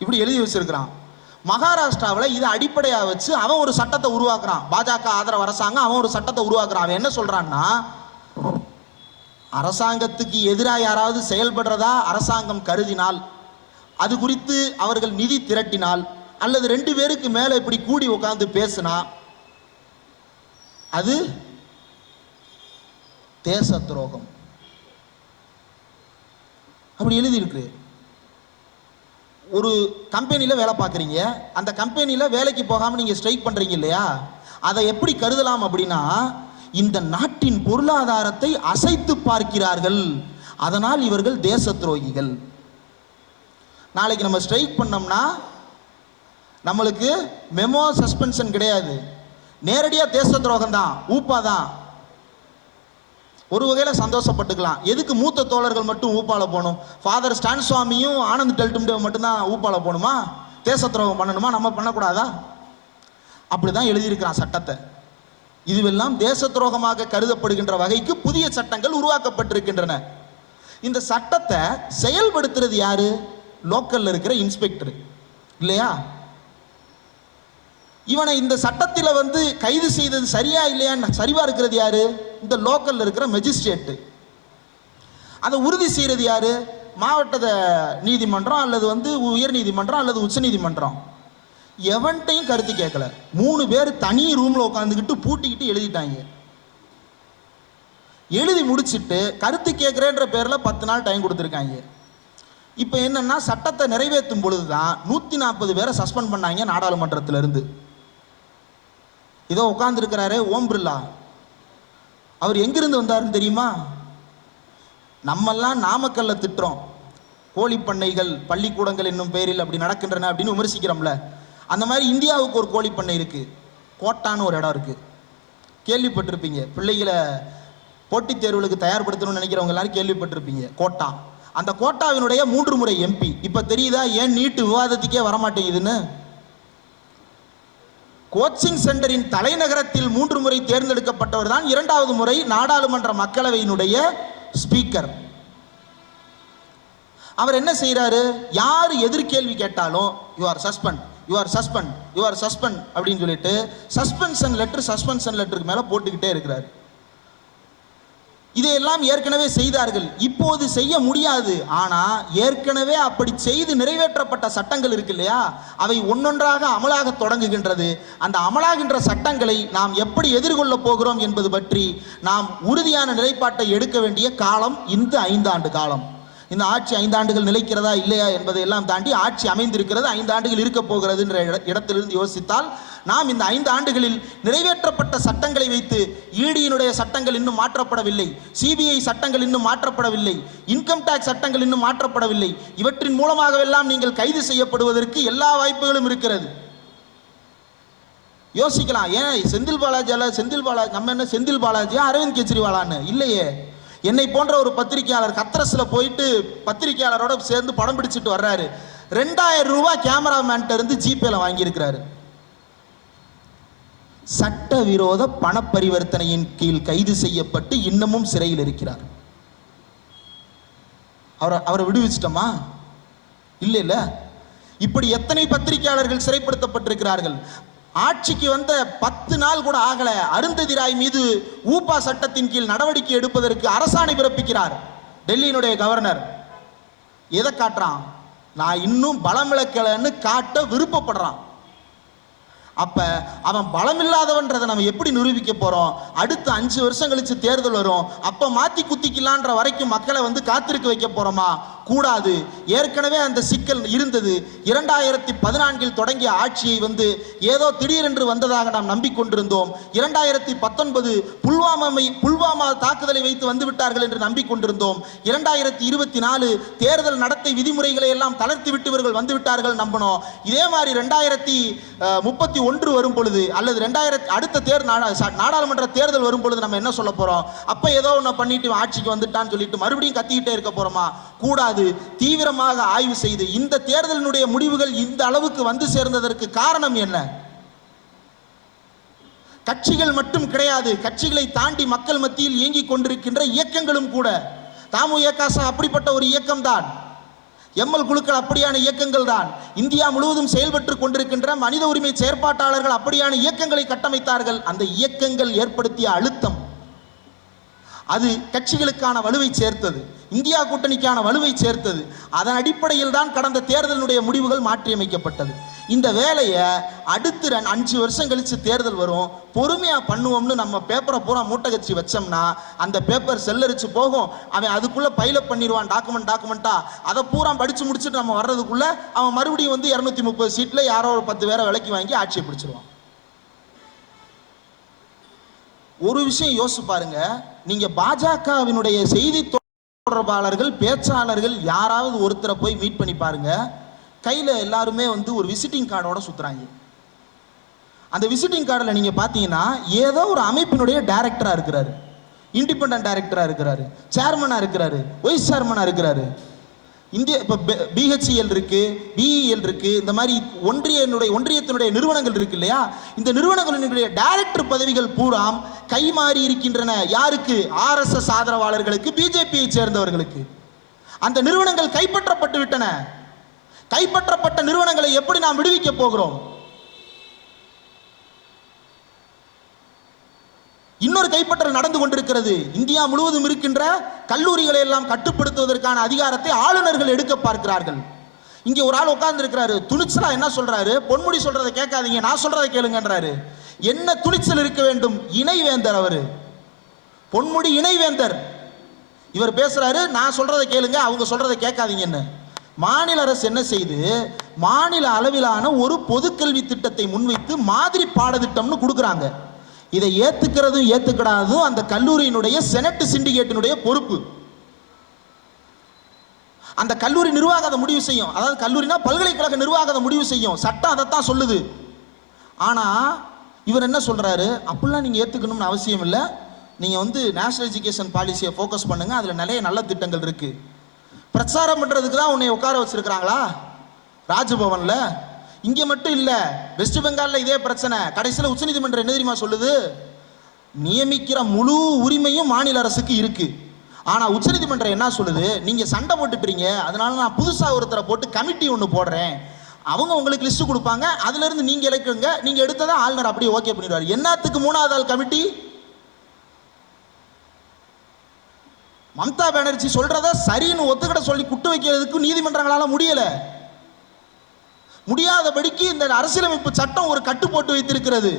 இப்படி எழுதி வச்சிருக்கிறான். மகாராஷ்டிராவில் இதை அடிப்படையா வச்சு அவன் ஒரு சட்டத்தை உருவாக்குறான். பாஜக ஆதரவு அரசாங்கம் அவன் ஒரு சட்டத்தை உருவாக்குறான். அவன் என்ன சொல்றான்னா, அரசாங்கத்துக்கு எதிராக யாராவது செயல்படுறதா அரசாங்கம் கருதினால், அது குறித்து அவர்கள் நிதி திரட்டினால், அல்லது 2 பேருக்கு மேல இப்படி கூடி உட்கார்ந்து பேசினா அது தேச துரோகம். அப்படி எழுதி இருக்கு. ஒரு கம்பெனியில் வேலை பார்க்குறீங்க, அந்த கம்பெனியில் வேலைக்கு போகாமல் நீங்கள் ஸ்ட்ரைக் பண்ணுறீங்க இல்லையா, அதை எப்படி கருதலாம் அப்படின்னா, இந்த நாட்டின் பொருளாதாரத்தை அசைத்து பார்க்கிறார்கள், அதனால் இவர்கள் தேச துரோகிகள். நாளைக்கு நம்ம ஸ்ட்ரைக் பண்ணோம்னா நம்மளுக்கு மெமோ சஸ்பென்ஷன் கிடையாது, நேரடியாக தேச துரோகம் தான், ஊப்பா தான். ஒரு வகையில் சந்தோஷப்பட்டுக்கலாம். எதுக்கு மூத்த தோழர்கள் மட்டும் ஊப்பால போகணும்? ஃபாதர் ஸ்டான் சுவாமியும் ஆனந்த் டெல்டும்டே மட்டும்தான் ஊப்பால போகணுமா? தேச துரோகம் பண்ணணுமா? நம்ம பண்ணக்கூடாதா? அப்படிதான் எழுதியிருக்கிறான் சட்டத்தை. இதுவெல்லாம் தேச துரோகமாக கருதப்படுகின்ற வகைக்கு புதிய சட்டங்கள் உருவாக்கப்பட்டிருக்கின்றன. இந்த சட்டத்தை செயல்படுத்துறது யாரு? லோக்கல்ல இருக்கிற இன்ஸ்பெக்டர் இல்லையா? இவனை இந்த சட்டத்தில் கைது செய்தது சரியா இல்லையான்னு சரிவா இருக்கிறது யாரு? இந்த லோக்கல்ல இருக்கிற மெஜிஸ்ட்ரேட். அதை உறுதி செய்யறது யாரு? மாவட்ட நீதிமன்றம் அல்லது உயர் நீதிமன்றம் அல்லது உச்ச நீதிமன்றம். எவன்ட்டையும் கருத்து கேட்கல. 3 பேர் தனி ரூம்ல உட்காந்துக்கிட்டு பூட்டிக்கிட்டு எழுதிட்டாங்க. எழுதி முடிச்சுட்டு கருத்து கேட்கிறேன்ற பேர்ல 10 நாள் டைம் கொடுத்துருக்காங்க. இப்போ என்னன்னா, சட்டத்தை நிறைவேற்றும் பொழுதுதான் 140 பேரை சஸ்பெண்ட் பண்ணாங்க நாடாளுமன்றத்திலிருந்து. இதோ உட்கார்ந்துருக்கிறாரே ஓம் பிர்லா, அவர் எங்கிருந்து வந்தாருன்னு தெரியுமா? நம்மெல்லாம் நாமக்கல்ல திட்டுறோம், கோழி பண்ணைகள் பள்ளிக்கூடங்கள் என்னும் பெயரில் அப்படி நடக்கின்றன அப்படின்னு விமர்சிக்கிறோம்ல. அந்த மாதிரி இந்தியாவுக்கு ஒரு கோழி பண்ணை இருக்கு, கோட்டான்னு ஒரு இடம் இருக்கு, கேள்விப்பட்டிருப்பீங்க. பிள்ளைகளை போட்டித் தேர்வுகளுக்கு தயார்படுத்தணும்னு நினைக்கிறவங்க எல்லாரும் கேள்விப்பட்டிருப்பீங்க. கோட்டா, அந்த கோட்டாவினுடைய 3 முறை எம்பி. இப்ப தெரியுதா ஏன் நீட்டு விவாதத்துக்கே வரமாட்டேங்குதுன்னு? கோச்சிங் சென்டரின் தலைநகரத்தில் 3 முறை தேர்ந்தெடுக்கப்பட்டவர் தான் 2வது முறை நாடாளுமன்ற மக்களவையினுடைய ஸ்பீக்கர். அவர் என்ன செய்யறாரு? யார் எதிர்கேள்வி கேட்டாலும் you are suspend, you are suspend, you are suspend அப்படின்னு சொல்லிட்டு சஸ்பென்ஷன் லெட்டருக்கு மேல போட்டுக்கிட்டே இருக்கிறார். இதையெல்லாம் ஏற்கனவே செய்தார்கள், இப்போது செய்ய முடியாது. ஆனா ஏற்கனவே அப்படி செய்து நிறைவேற்றப்பட்ட சட்டங்கள் இருக்கு இல்லையா, அவை ஒன்னொன்றாக அமலாக தொடங்குகின்றது. அந்த அமலாகின்ற சட்டங்களை நாம் எப்படி எதிர்கொள்ள போகிறோம் என்பது பற்றி நாம் உறுதியான நிலைப்பாட்டை எடுக்க வேண்டிய காலம் இந்த 5 ஆண்டு காலம். இந்த ஆட்சி 5 ஆண்டுகள் நிலைக்கிறதா இல்லையா என்பதை எல்லாம் தாண்டி ஆட்சி அமைந்திருக்கிறது, 5 ஆண்டுகள் இருக்க போகிறது என்ற இடத்திலிருந்து யோசித்தால் நாம் இந்த 5 ஆண்டுகளில் நிறைவேற்றப்பட்ட சட்டங்களை வைத்து, ஈடியினுடைய சட்டங்கள் இன்னும் மாற்றப்படவில்லை, சிபிஐ சட்டங்கள் இன்னும் மாற்றப்படவில்லை, இன்கம் டாக்ஸ் சட்டங்கள் இன்னும் மாற்றப்படவில்லை, இவற்றின் மூலமாகவெல்லாம் நீங்கள் கைது செய்யப்படுவதற்கு எல்லா வாய்ப்புகளும் இருக்கிறது. யோசிக்கலாம், ஏன் செந்தில் பாலாஜி நம்ம என்ன செந்தில் பாலாஜியா அரவிந்த் கெஜ்ரிவாலான்னு? இல்லையே. என்னை போன்ற ஒரு பத்திரிகையாளர் கத்ரஸ்ல போயிட்டு பத்திரிகையாளரோட சேர்ந்து படம் பிடிச்சிட்டு வர்றாரு. 2000 ரூபாய் கேமராமேன்ட்ட இருந்து ஜிபேல வாங்கியிருக்கிறாரு. சட்டவிரோத பண பரிவர்த்தனையின் கீழ் கைது செய்யப்பட்டு இன்னமும் சிறையில் இருக்கிறார். அவரை விடுவிச்சிட்டோமா? இல்ல. இப்படி எத்தனை பத்திரிகையாளர்கள் சிறைப்படுத்தப்பட்டிருக்கிறார்கள். ஆட்சிக்கு வந்த 10 நாள் கூட ஆகல, அருந்ததி ராய் மீது ஊப்பா சட்டத்தின் கீழ் நடவடிக்கை எடுப்பதற்கு அரசாணை பிறப்பிக்கிறார் டெல்லியினுடைய கவர்னர். எதை காட்டுறான்? நான் இன்னும் பலம் இழக்கலன்னு காட்ட விருப்பப்படுறான். அப்ப அவன் பலம் இல்லாதவன்றதை நம்ம எப்படி நிரூபிக்க போறோம்? அடுத்து 5 வருஷம் கழிச்சு தேர்தல் வரும், அப்ப மாத்தி குத்திக்கலான்ற வரைக்கும் மக்களை காத்திருக்க வைக்க போறோமா? கூடாது. ஏற்கனவே அந்த சிக்கல் இருந்தது. 2014 தொடங்கிய ஆட்சியை ஏதோ திடீரென்று வந்ததாக நாம் நம்பிக்கொண்டிருந்தோம். 2019 புல்வாமா தாக்குதலை வைத்து வந்து விட்டார்கள் என்று நம்பிக்கொண்டிருந்தோம். 2024 தேர்தல் நடத்தை விதிமுறைகளை எல்லாம் தளர்த்தி விட்டு இவர்கள் வந்து விட்டார்கள் நம்பணும். இதே மாதிரி 2031 வரும் பொழுது அல்லது அடுத்த நாடாளுமன்ற தேர்தல் வரும் பொழுது நம்ம என்ன சொல்ல போறோம்? அப்ப ஏதோ ஒண்ணு பண்ணிட்டு ஆட்சிக்கு வந்துட்டான்னு சொல்லிட்டு மறுபடியும் கத்திக்கிட்டே இருக்க போறோமா? கூடாது. தீவிரமாக ஆய்வு செய்து இந்த தேர்தலினுடைய முடிவுகள் இந்த அளவுக்கு வந்து சேர்ந்ததற்கு காரணம் என்ன? கட்சிகள் மட்டும் கிடையாது, கட்சிகளை தாண்டி மக்கள் மத்தியில் இயங்கிக் கொண்டிருக்கின்ற இயக்கங்களும் கூட. தாமுயகாச அப்படிப்பட்ட ஒரு இயக்கம் தான், எம்எல் குழுக்கள் அப்படியான இயக்கங்கள் தான், இந்தியா முழுவதும் செயல்பட்டு கொண்டிருக்கின்ற மனித உரிமை செயற்பாட்டாளர்கள் அப்படியான இயக்கங்களை கட்டமைத்தார்கள். அந்த இயக்கங்கள் ஏற்படுத்திய அழுத்தம், அது கட்சிகளுக்கான வலுவை சேர்த்தது, இந்தியா கூட்டணிக்கான வலுவை சேர்த்தது. அதன் அடிப்படையில் தான் கடந்த தேர்தலினுடைய முடிவுகள் மாற்றியமைக்கப்பட்டது. இந்த வேலையை அடுத்து 5 வருஷம் கழிச்சு தேர்தல் வரும், பொறுமையா பண்ணுவோம்னு நம்ம பேப்பரை பூரா மூட்டை கட்சி வச்சோம்னா அந்த பேப்பர் செல்லரிச்சு போகும். அவன் அதுக்குள்ள பைலப் பண்ணிடுவான் டாக்குமெண்டா. அதை பூரா படிச்சு முடிச்சுட்டு நம்ம வர்றதுக்குள்ள அவன் மறுபடியும் வந்து 230 சீட்ல யாரோ ஒரு 10 பேரை விலைக்கு வாங்கி ஆட்சியை பிடிச்சிருவான். ஒரு விஷயம் யோசிச்சு பாருங்க, நீங்க பாஜகவினுடைய செய்தி தொடர்பாளர்கள், பேச்சாளர்கள் யாராவது ஒருத்தரை போய் மீட் பண்ணி பாருங்க, கையில எல்லாருமே வந்து ஒரு விசிட்டிங் கார்டோட சுத்துறாங்க. அந்த விசிட்டிங் கார்டில் நீங்க பாத்தீங்கன்னா ஏதோ ஒரு அமைப்பினுடைய டைரக்டரா இருக்கிறாரு, இண்டிபெண்டன்ட் டைரக்டரா இருக்கிறாரு, சேர்மனா இருக்கிறாரு, வைஸ் சேர்மனா இருக்கிறாரு. இந்திய இப்போ பிஹெச்இஎல் இருக்கு, பிஇஎல் இருக்கு, இந்த மாதிரி ஒன்றியத்தினுடைய நிறுவனங்கள் இருக்கு இல்லையா, இந்த நிறுவனங்களினுடைய டைரக்டர் பதவிகள் பூரா கைமாறி இருக்கின்றன. யாருக்கு? ஆர்எஸ்எஸ் ஆதரவாளர்களுக்கு, பிஜேபியை சேர்ந்தவர்களுக்கு. அந்த நிறுவனங்கள் கைப்பற்றப்பட்டு விட்டன. கைப்பற்றப்பட்ட நிறுவனங்களை எப்படி நாம் விடுவிக்க போகிறோம்? இன்னொரு கைப்பற்றல் நடந்து கொண்டிருக்கிறது. இந்தியா முழுவதும் இருக்கின்ற கல்லூரிகளை எல்லாம் கட்டுப்படுத்துவதற்கான அதிகாரத்தை ஆளுநர்கள் எடுக்க பார்க்கிறார்கள். இங்கே ஒரு ஆள் உட்கார்ந்து இருக்கிறாரு, துணிச்சலா என்ன சொல்றாரு? பொன்முடி சொல்றதை கேட்காதீங்க, நான் சொல்றதை கேளுங்கன்றாரு. என்ன துணிச்சல் இருக்க வேண்டும்? இணைவேந்தர் அவரு, பொன்முடி இணைவேந்தர். இவர் பேசுறாரு, நான் சொல்றதை கேளுங்க, அவங்க சொல்றதை கேட்காதீங்கன்னு. மாநில அரசு என்ன செய்து மாநில அளவிலான ஒரு பொதுக்கல்வி திட்டத்தை முன்வைத்து மாதிரி பாடத்திட்டம்னு கொடுக்குறாங்க. இதை ஏத்துக்கிறதும் ஏத்துக்கிடாததும் அந்த கல்லூரியினுடைய செனட் சிண்டிகேட்டினுடைய பொறுப்பு. அந்த கல்லூரி நிர்வாகம் அதை முடிவு செய்யும். அதாவது கல்லூரினா பல்கலைக்கழக நிர்வாகம் அதை முடிவு செய்யும். சட்டம் அதைத்தான் சொல்லுது. ஆனா இவர் என்ன சொல்றாரு? அப்படிலாம் நீங்க ஏத்துக்கணும்னு அவசியம் இல்லை. நீங்க வந்து நேஷனல் எஜுகேஷன் பாலிசியை ஃபோக்கஸ் பண்ணுங்க, அதுல நிறைய நல்ல திட்டங்கள் இருக்கு. பிரச்சாரம் பண்றதுக்கு தான் உன்னை உட்கார வச்சிருக்கிறாங்களா ராஜ்பவன்ல? இங்க மட்டும் இல்ல, வெஸ்ட் பெங்கால்ல இதே பிரச்சனை. கடைசியில் உச்சநீதிமன்றம் என்ன தெரியுமா சொல்லுது? நியமிக்கிற முழு உரிமையும் மாநில அரசுக்கு இருக்கு. ஆனா உச்சநீதிமன்றம் என்ன சொல்லுது? நீங்க சண்டை போட்டுட்டீங்க, அதனால நான் புதுசா ஒருத்தரை போட்டு கமிட்டி ஒன்று போடுறேன், அவங்க உங்களுக்கு லிஸ்ட் கொடுப்பாங்க, அதுல இருந்து நீங்க இலக்குங்க, நீங்க எடுத்ததை ஆளுநர் அப்படியே ஓகே பண்ணிடுவார். என்னத்துக்கு 3வது ஆள் கமிட்டி? மம்தா பானர்ஜி சொல்றத சரின்னு ஒத்துக்கிட சொல்லி குட்டு வைக்கிறதுக்கு நீதிமன்றங்களால முடியல. முடியாதபடிக்கு இந்த அரசியலமைப்பு சட்டம் ஒரு கட்டு போட்டு வைத்திருக்கிறது.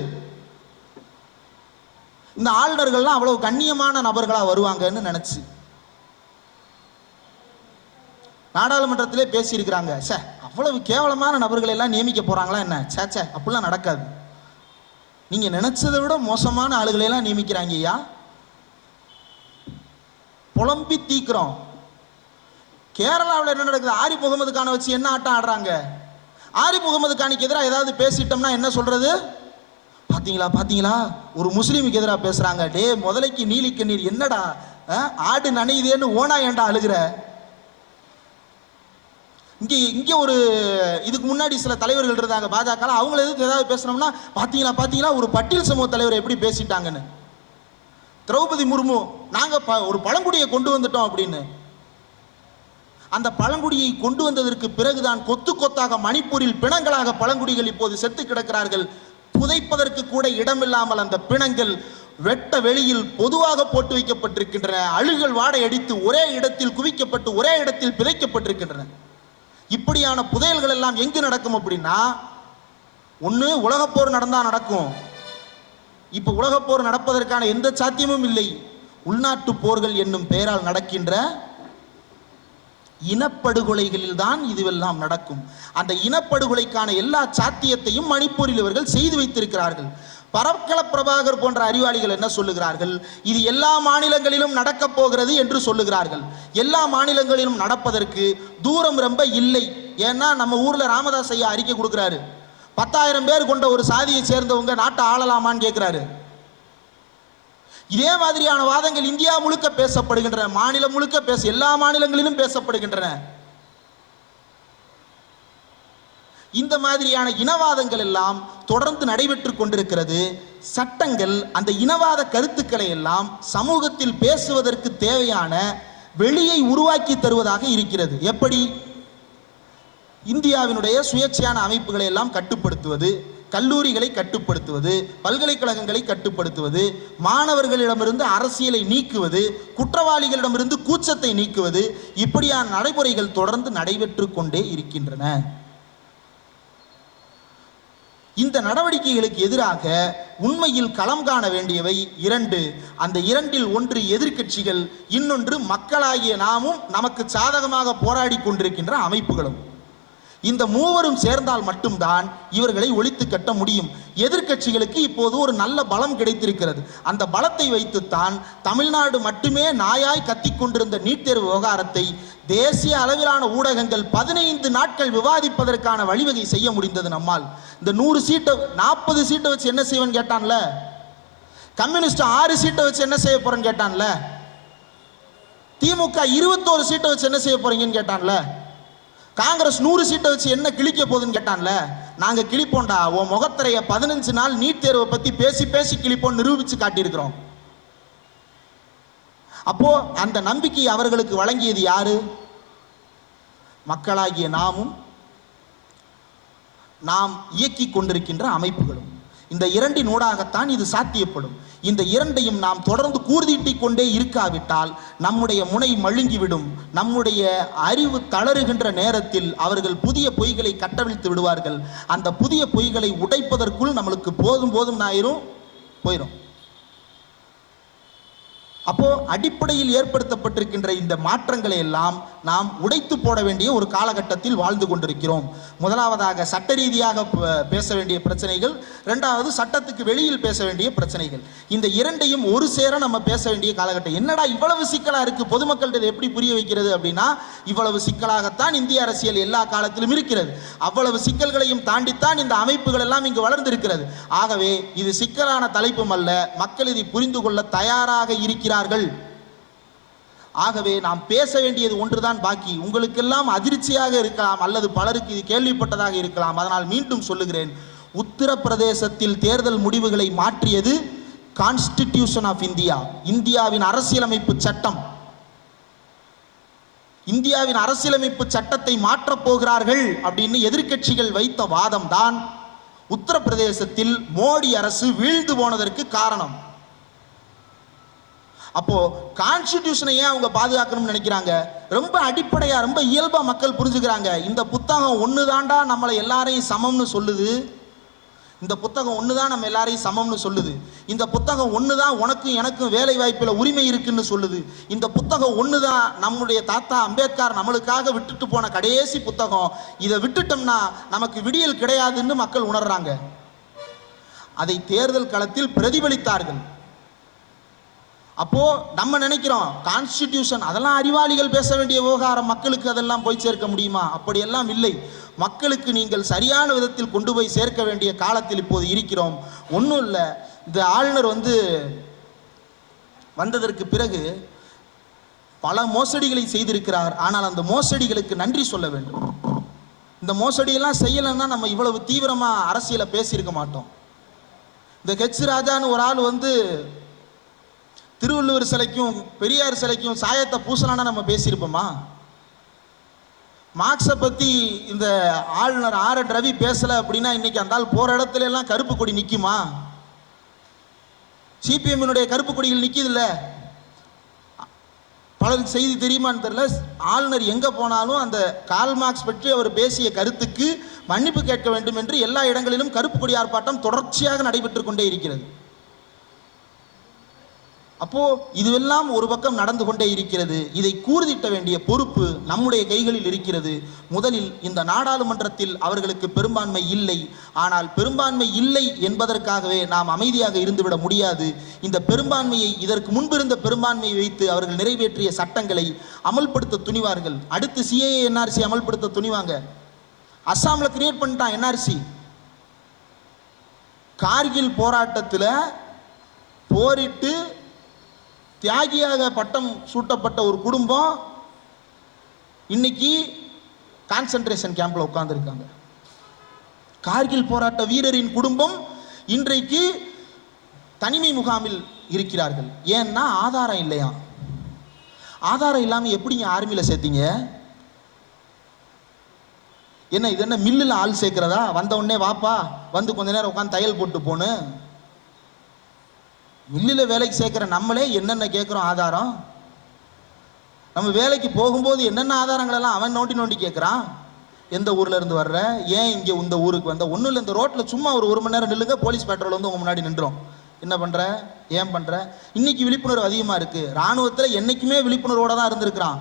இந்த ஆளுநர்கள்லாம் அவ்வளவு கண்ணியமான நபர்களா வருவாங்கன்னு நினைச்சு நாடாளுமன்றத்திலே பேசியிருக்கிறாங்க. சே, அவ்வளவு கேவலமான நபர்களை எல்லாம் நியமிக்க போறாங்களா என்ன? சேச்சே, அப்படிலாம் நடக்காது. நீங்க நினைச்சதை விட மோசமான ஆளுகளை எல்லாம் நியமிக்கிறாங்க. ஐயா, புலம்பி தீக்கிறோம். கேரளாவில் என்ன நடக்குது? ஆரிஃப் முகமது கானை வச்சு என்ன ஆட்டம் ஆடுறாங்க? ஆரிஃப் முகமது கானுக்கு எதிராக ஏதாவது பேசிட்டோம்னா என்ன சொல்றது? பாத்தீங்களா ஒரு முஸ்லீமுக்கு எதிராக பேசுறாங்க. டே முதலைக்கு நீலி கண்ணீர், என்னடா ஆடு நனையுதேன்னு ஓனா ஏண்டா அழுகிற? இங்க ஒரு இதுக்கு முன்னாடி சில தலைவர்கள் இருந்தாங்க பாஜக, அவங்கள எதிர்த்து ஏதாவது பேசணும்னா பாத்தீங்களா ஒரு பட்டியல் சமூக தலைவர் எப்படி பேசிட்டாங்கன்னு. திரௌபதி முர்மு, நாங்க ஒரு பழங்குடியை கொண்டு வந்துட்டோம் அப்படின்னு. அந்த பழங்குடியை கொண்டு வந்ததற்கு பிறகுதான் கொத்து கொத்தாக மணிப்பூரில் பிணங்களாக பழங்குடிகள் இப்போது செத்து கிடக்கிறார்கள். புதைப்பதற்கு கூட இடமில்லாமல் அந்த பிணங்கள் வெட்ட வெளியில் பொதுவாக போட்டு வைக்கப்பட்டிருக்கின்றன. அழுகல் வாடை அடித்து ஒரே இடத்தில் குவிக்கப்பட்டு ஒரே இடத்தில் பிதைக்கப்பட்டிருக்கின்றன. இப்படியான புதையல்கள் எல்லாம் எங்கு நடக்கும் அப்படின்னா, ஒன்று உலகப்போர் நடந்தா நடக்கும். இப்ப உலகப்போர் நடப்பதற்கான எந்த சாத்தியமும் இல்லை. உள்நாட்டு போர்கள் என்னும் பெயரால் நடக்கின்ற இனப்படுகொலைகளில் தான் இதுவெல்லாம் நடக்கும். அந்த இனப்படுகொலைக்கான எல்லா சாத்தியத்தையும் மணிப்பூரில் இவர்கள் செய்து வைத்திருக்கிறார்கள். பரக்கல பிரபாகர் போன்ற அறிவாளிகள் என்ன சொல்லுகிறார்கள்? இது எல்லா மாநிலங்களிலும் நடக்க போகிறது என்று சொல்லுகிறார்கள். எல்லா மாநிலங்களிலும் நடப்பதற்கு தூரம் ரொம்ப இல்லை. ஏன்னா நம்ம ஊர்ல ராமதாஸ் ஐயா அறிக்கை கொடுக்கிறாரு, 10,000 பேர் கொண்ட ஒரு சாதியை சேர்ந்தவங்க நாட்டை ஆளலாமான்னு கேட்கிறாரு. இதே மாதிரியான வாதங்கள் இந்தியா முழுக்க பேசப்படுகின்றன, மாநிலம் முழுக்க எல்லா மாநிலங்களிலும் பேசப்படுகின்றன. இந்த மாதிரியான இனவாதங்கள் எல்லாம் தொடர்ந்து நடைபெற்றுக் கொண்டிருக்கிறது. சட்டங்கள் அந்த இனவாத கருத்துக்களை எல்லாம் சமூகத்தில் பேசுவதற்கு தேவையான வெளியை உருவாக்கி தருவதாக இருக்கிறது. எப்படி? இந்தியாவினுடைய சுயேட்சையான அமைப்புகளை எல்லாம் கட்டுப்படுத்துவது, கல்லூரிகளை கட்டுப்படுத்துவது, பல்கலைக்கழகங்களை கட்டுப்படுத்துவது, மாணவர்களிடமிருந்து அரசியலை நீக்குவது, குற்றவாளிகளிடமிருந்து கூச்சத்தை நீக்குவது, இப்படியான நடைமுறைகள் தொடர்ந்து நடைபெற்று கொண்டே இருக்கின்றன. இந்த நடவடிக்கைகளுக்கு எதிராக உண்மையில் களம் காண வேண்டியவை இரண்டு. அந்த இரண்டில் ஒன்று எதிர்க்கட்சிகள், இன்னொன்று மக்களாகிய நாமும் நமக்கு சாதகமாக போராடி கொண்டிருக்கின்ற அமைப்புகளும். இந்த மூவரும் சேர்ந்தால் மட்டும்தான் இவர்களை ஒழித்து கட்ட முடியும். எதிர்க்கட்சிகளுக்கு இப்போது ஒரு நல்ல பலம் கிடைத்திருக்கிறது. அந்த பலத்தை வைத்துத்தான் தமிழ்நாடு மட்டுமே நாயாய் கத்திக் கொண்டிருந்த நீட் தேர்வு விவகாரத்தை தேசிய அளவிலான ஊடகங்கள் 15 நாட்கள் விவாதிப்பதற்கான வழிவகை செய்ய முடிந்தது நம்மால். இந்த 100 சீட்டை 40 சீட்டை வச்சு என்ன செய்வேன்னு கேட்டான்ல, கம்யூனிஸ்ட் 6 சீட்டை வச்சு என்ன செய்ய போறேன்னு கேட்டான்ல, திமுக 21 சீட்டை வச்சு என்ன செய்ய போறீங்கன்னு கேட்டான்ல, காங்கிரஸ் 100 சீட்டை வச்சு என்ன கிழிக்க போகுதுன்னு கேட்டான்ல. நாங்க கிழிப்போண்டா, உன் முகத்திரைய 15 நாள் நீட் தேர்வை பத்தி பேசி பேசி கிழிப்போம் நிரூபிச்சு காட்டியிருக்கிறோம். அப்போ அந்த நம்பிக்கை அவர்களுக்கு வழங்கியது யாரு? மக்களாகிய நாமும் நாம் இயக்கி கொண்டிருக்கின்ற அமைப்புகளும். இந்த இரண்டின் ஊடாகத்தான் இது சாத்தியப்படும். இந்த இரண்டையும் நாம் தொடர்ந்து கூர்தீட்டிக் கொண்டே இருக்காவிட்டால் நம்முடைய முனை மழுங்கிவிடும். நம்முடைய அறிவு தளறுகின்ற நேரத்தில் அவர்கள் புதிய பொய்களை கட்டவிழ்த்து விடுவார்கள். அந்த புதிய பொய்களை உடைப்பதற்குள் நம்மளுக்கு போதும் போதும் போயிடும். அப்போ அடிப்படையில் ஏற்படுத்தப்பட்டிருக்கின்ற இந்த மாற்றங்களை எல்லாம் நாம் உடைத்து போட வேண்டிய ஒரு காலகட்டத்தில் வாழ்ந்து கொண்டிருக்கிறோம். முதலாவதாக சட்ட ரீதியாக பேச வேண்டிய பிரச்சனைகள், இரண்டாவது சட்டத்துக்கு வெளியில் பேச வேண்டிய பிரச்சனைகள். இந்த இரண்டையும் ஒரு சேர நம்ம பேச வேண்டிய காலகட்டம். என்னடா இவ்வளவு சிக்கலா இருக்கு, பொதுமக்கள்கிட்ட எப்படி புரிய வைக்கிறது அப்படின்னா, இவ்வளவு சிக்கலாகத்தான் இந்திய அரசியல் எல்லா காலத்திலும் இருக்கிறது. அவ்வளவு சிக்கல்களையும் தாண்டித்தான் இந்த அமைப்புகள் எல்லாம் இங்கு வளர்ந்திருக்கிறது. ஆகவே இது சிக்கலான தலைப்பும் அல்ல, மக்கள் இதை புரிந்து கொள்ள தயாராக இருக்கிறார்கள். ஆகவே நாம் பேச வேண்டியது ஒன்றுதான் பாக்கி. உங்களுக்கெல்லாம் அதிர்ச்சியாக இருக்கலாம், அல்லது பலருக்கு இது கேள்விப்பட்டதாக இருக்கலாம். அதனால் மீண்டும் சொல்லுகிறேன், உத்தரப்பிரதேசத்தில் தேர்தல் முடிவுகளை மாற்றியது கான்ஸ்டிடியூஷன் ஆஃப் இந்தியா, இந்தியாவின் அரசியலமைப்பு சட்டம். இந்தியாவின் அரசியலமைப்பு சட்டத்தை மாற்றப் போகிறார்கள் அப்படின்னு எதிர்க்கட்சிகள் வைத்த வாதம் தான் உத்தரப்பிரதேசத்தில் மோடி அரசு வீழ்ந்து போனதற்கு காரணம். அப்போ கான்ஸ்டிடியூஷனை ஏன் அவங்க பாதுகாக்கணும்னு நினைக்கிறாங்க? ரொம்ப அடிப்படையா, ரொம்ப இயல்பா மக்கள் புரிஞ்சுக்கிறாங்க. இந்த புத்தகம் ஒண்ணுதான்டா நம்மளை எல்லாரையும் சமம்னு சொல்லுது. இந்த புத்தகம் ஒண்ணுதான் நம்ம எல்லாரையும் சமம்னு சொல்லுது. இந்த புத்தகம் ஒண்ணுதான் உனக்கும் எனக்கும் வேலை வாய்ப்புல உரிமை இருக்குன்னு சொல்லுது. இந்த புத்தகம் ஒண்ணுதான் நம்முடைய தாத்தா அம்பேத்கர் நம்மளுக்காக விட்டுட்டு போன கடைசி புத்தகம். இதை விட்டுட்டோம்னா நமக்கு விடியல் கிடையாதுன்னு மக்கள் உணர்றாங்க. அதை தேர்தல் களத்தில் பிரதிபலித்தார்கள். அப்போ நம்ம நினைக்கிறோம் கான்ஸ்டிடியூஷன் அதெல்லாம் அறிவாளிகள் பேச வேண்டிய விவகாரம், மக்களுக்கு அதெல்லாம் போய் சேர்க்க முடியுமா? அப்படியெல்லாம் இல்லை. மக்களுக்கு நீங்கள் சரியான விதத்தில் கொண்டு போய் சேர்க்க வேண்டிய காலத்தில் இப்போது இருக்கிறோம். ஒன்றும் இல்லை, இந்த ஆளுநர் வந்ததற்கு பிறகு பல மோசடிகளை செய்திருக்கிறார். ஆனால் அந்த மோசடிகளுக்கு நன்றி சொல்ல வேண்டும். இந்த மோசடியெல்லாம் செய்யலைன்னா நம்ம இவ்வளவு தீவிரமாக அரசியலை பேசியிருக்க மாட்டோம். இந்த ஹெச் ராஜான்னு ஒரு ஆள் திருவள்ளுவர் சிலைக்கும் பெரியார் சிலைக்கும் சாயத்தை பூசலானா நம்ம பேசியிருப்போமா? மார்க்ஸை பற்றி இந்த ஆளுநர் ஆர்.என். ரவி பேசலை அப்படின்னா இன்னைக்கு அந்த ஆள் போகிற இடத்துல எல்லாம் கருப்பு கொடி நிற்குமா? சிபிஎம்னுடைய கருப்பு கொடிகள் நிற்கிதில்ல. பலருக்கு செய்தி தெரியுமான்னு தெரியல, ஆளுநர் எங்கே போனாலும் அந்த கார்ல் மார்க்ஸ் பற்றி அவர் பேசிய கருத்துக்கு மன்னிப்பு கேட்க வேண்டும் என்று எல்லா இடங்களிலும் கருப்பு கொடி ஆர்ப்பாட்டம் தொடர்ச்சியாக நடைபெற்று கொண்டே இருக்கிறது. அப்போ இதுவெல்லாம் ஒரு பக்கம் நடந்து கொண்டே இருக்கிறது. இதை கூர்திட்ட வேண்டிய பொறுப்பு நம்முடைய கைகளில் இருக்கிறது. முதலில் இந்த நாடாளுமன்றத்தில் அவர்களுக்கு பெரும்பான்மை இல்லை. ஆனால் பெரும்பான்மை இல்லை என்பதற்காகவே நாம் அமைதியாக இருந்துவிட முடியாது. இந்த பெரும்பான்மையை, இதற்கு முன்பிருந்த பெரும்பான்மையை வைத்து அவர்கள் நிறைவேற்றிய சட்டங்களை அமல்படுத்த துணிவார்கள். அடுத்து சிஏஏ என்ஆர்சி அமல்படுத்த துணிவாங்க. அஸ்ஸாமில் கிரியேட் பண்ணிட்டான் என்ஆர்சி. கார்கில் போராட்டத்தில் போரிட்டு தியாகியாக பட்டம் சூட்டப்பட்ட ஒரு குடும்பம் இன்னைக்கு கான்சென்ட்ரேஷன் கேம்ப்ல உட்கார்ந்துருக்காங்க. கார்கில் போராட்ட வீரரின் குடும்பம் இன்றைக்கு தனிமை முகாமில் இருக்கிறார்கள். ஏன்னா ஆதாரம் இல்லையா? ஆதாரம் இல்லாமல் எப்படிங்க ஆர்மியில் சேர்த்தீங்க? என்ன இது என்ன மில்லில் ஆள் சேர்க்கிறதா? வந்த உடனே வாப்பா வந்து கொஞ்ச நேரம் உட்காந்து தையல் போட்டு போன்னு. மில்லில் வேலைக்கு சேர்க்கிற நம்மளே என்னென்ன கேட்குறோம் ஆதாரம்? நம்ம வேலைக்கு போகும்போது என்னென்ன ஆதாரங்கள் எல்லாம் அவன் நோண்டி நோண்டி கேட்குறான். எந்த ஊர்ல இருந்து வர்ற, ஏன் இங்கே இந்த ஊருக்கு வந்த? ஒன்றும் இல்லை, இந்த ரோட்டில் சும்மா ஒரு மணி நேரம் நில்லுங்க, போலீஸ் பெட்ரோல் வந்து உங்க முன்னாடி நின்றோம். என்ன பண்ற, ஏன் பண்ற? இன்னைக்கு விழிப்புணர்வு அதிகமா இருக்கு. ராணுவத்தில் என்னைக்குமே விழிப்புணர்வோட தான் இருந்திருக்கிறான்.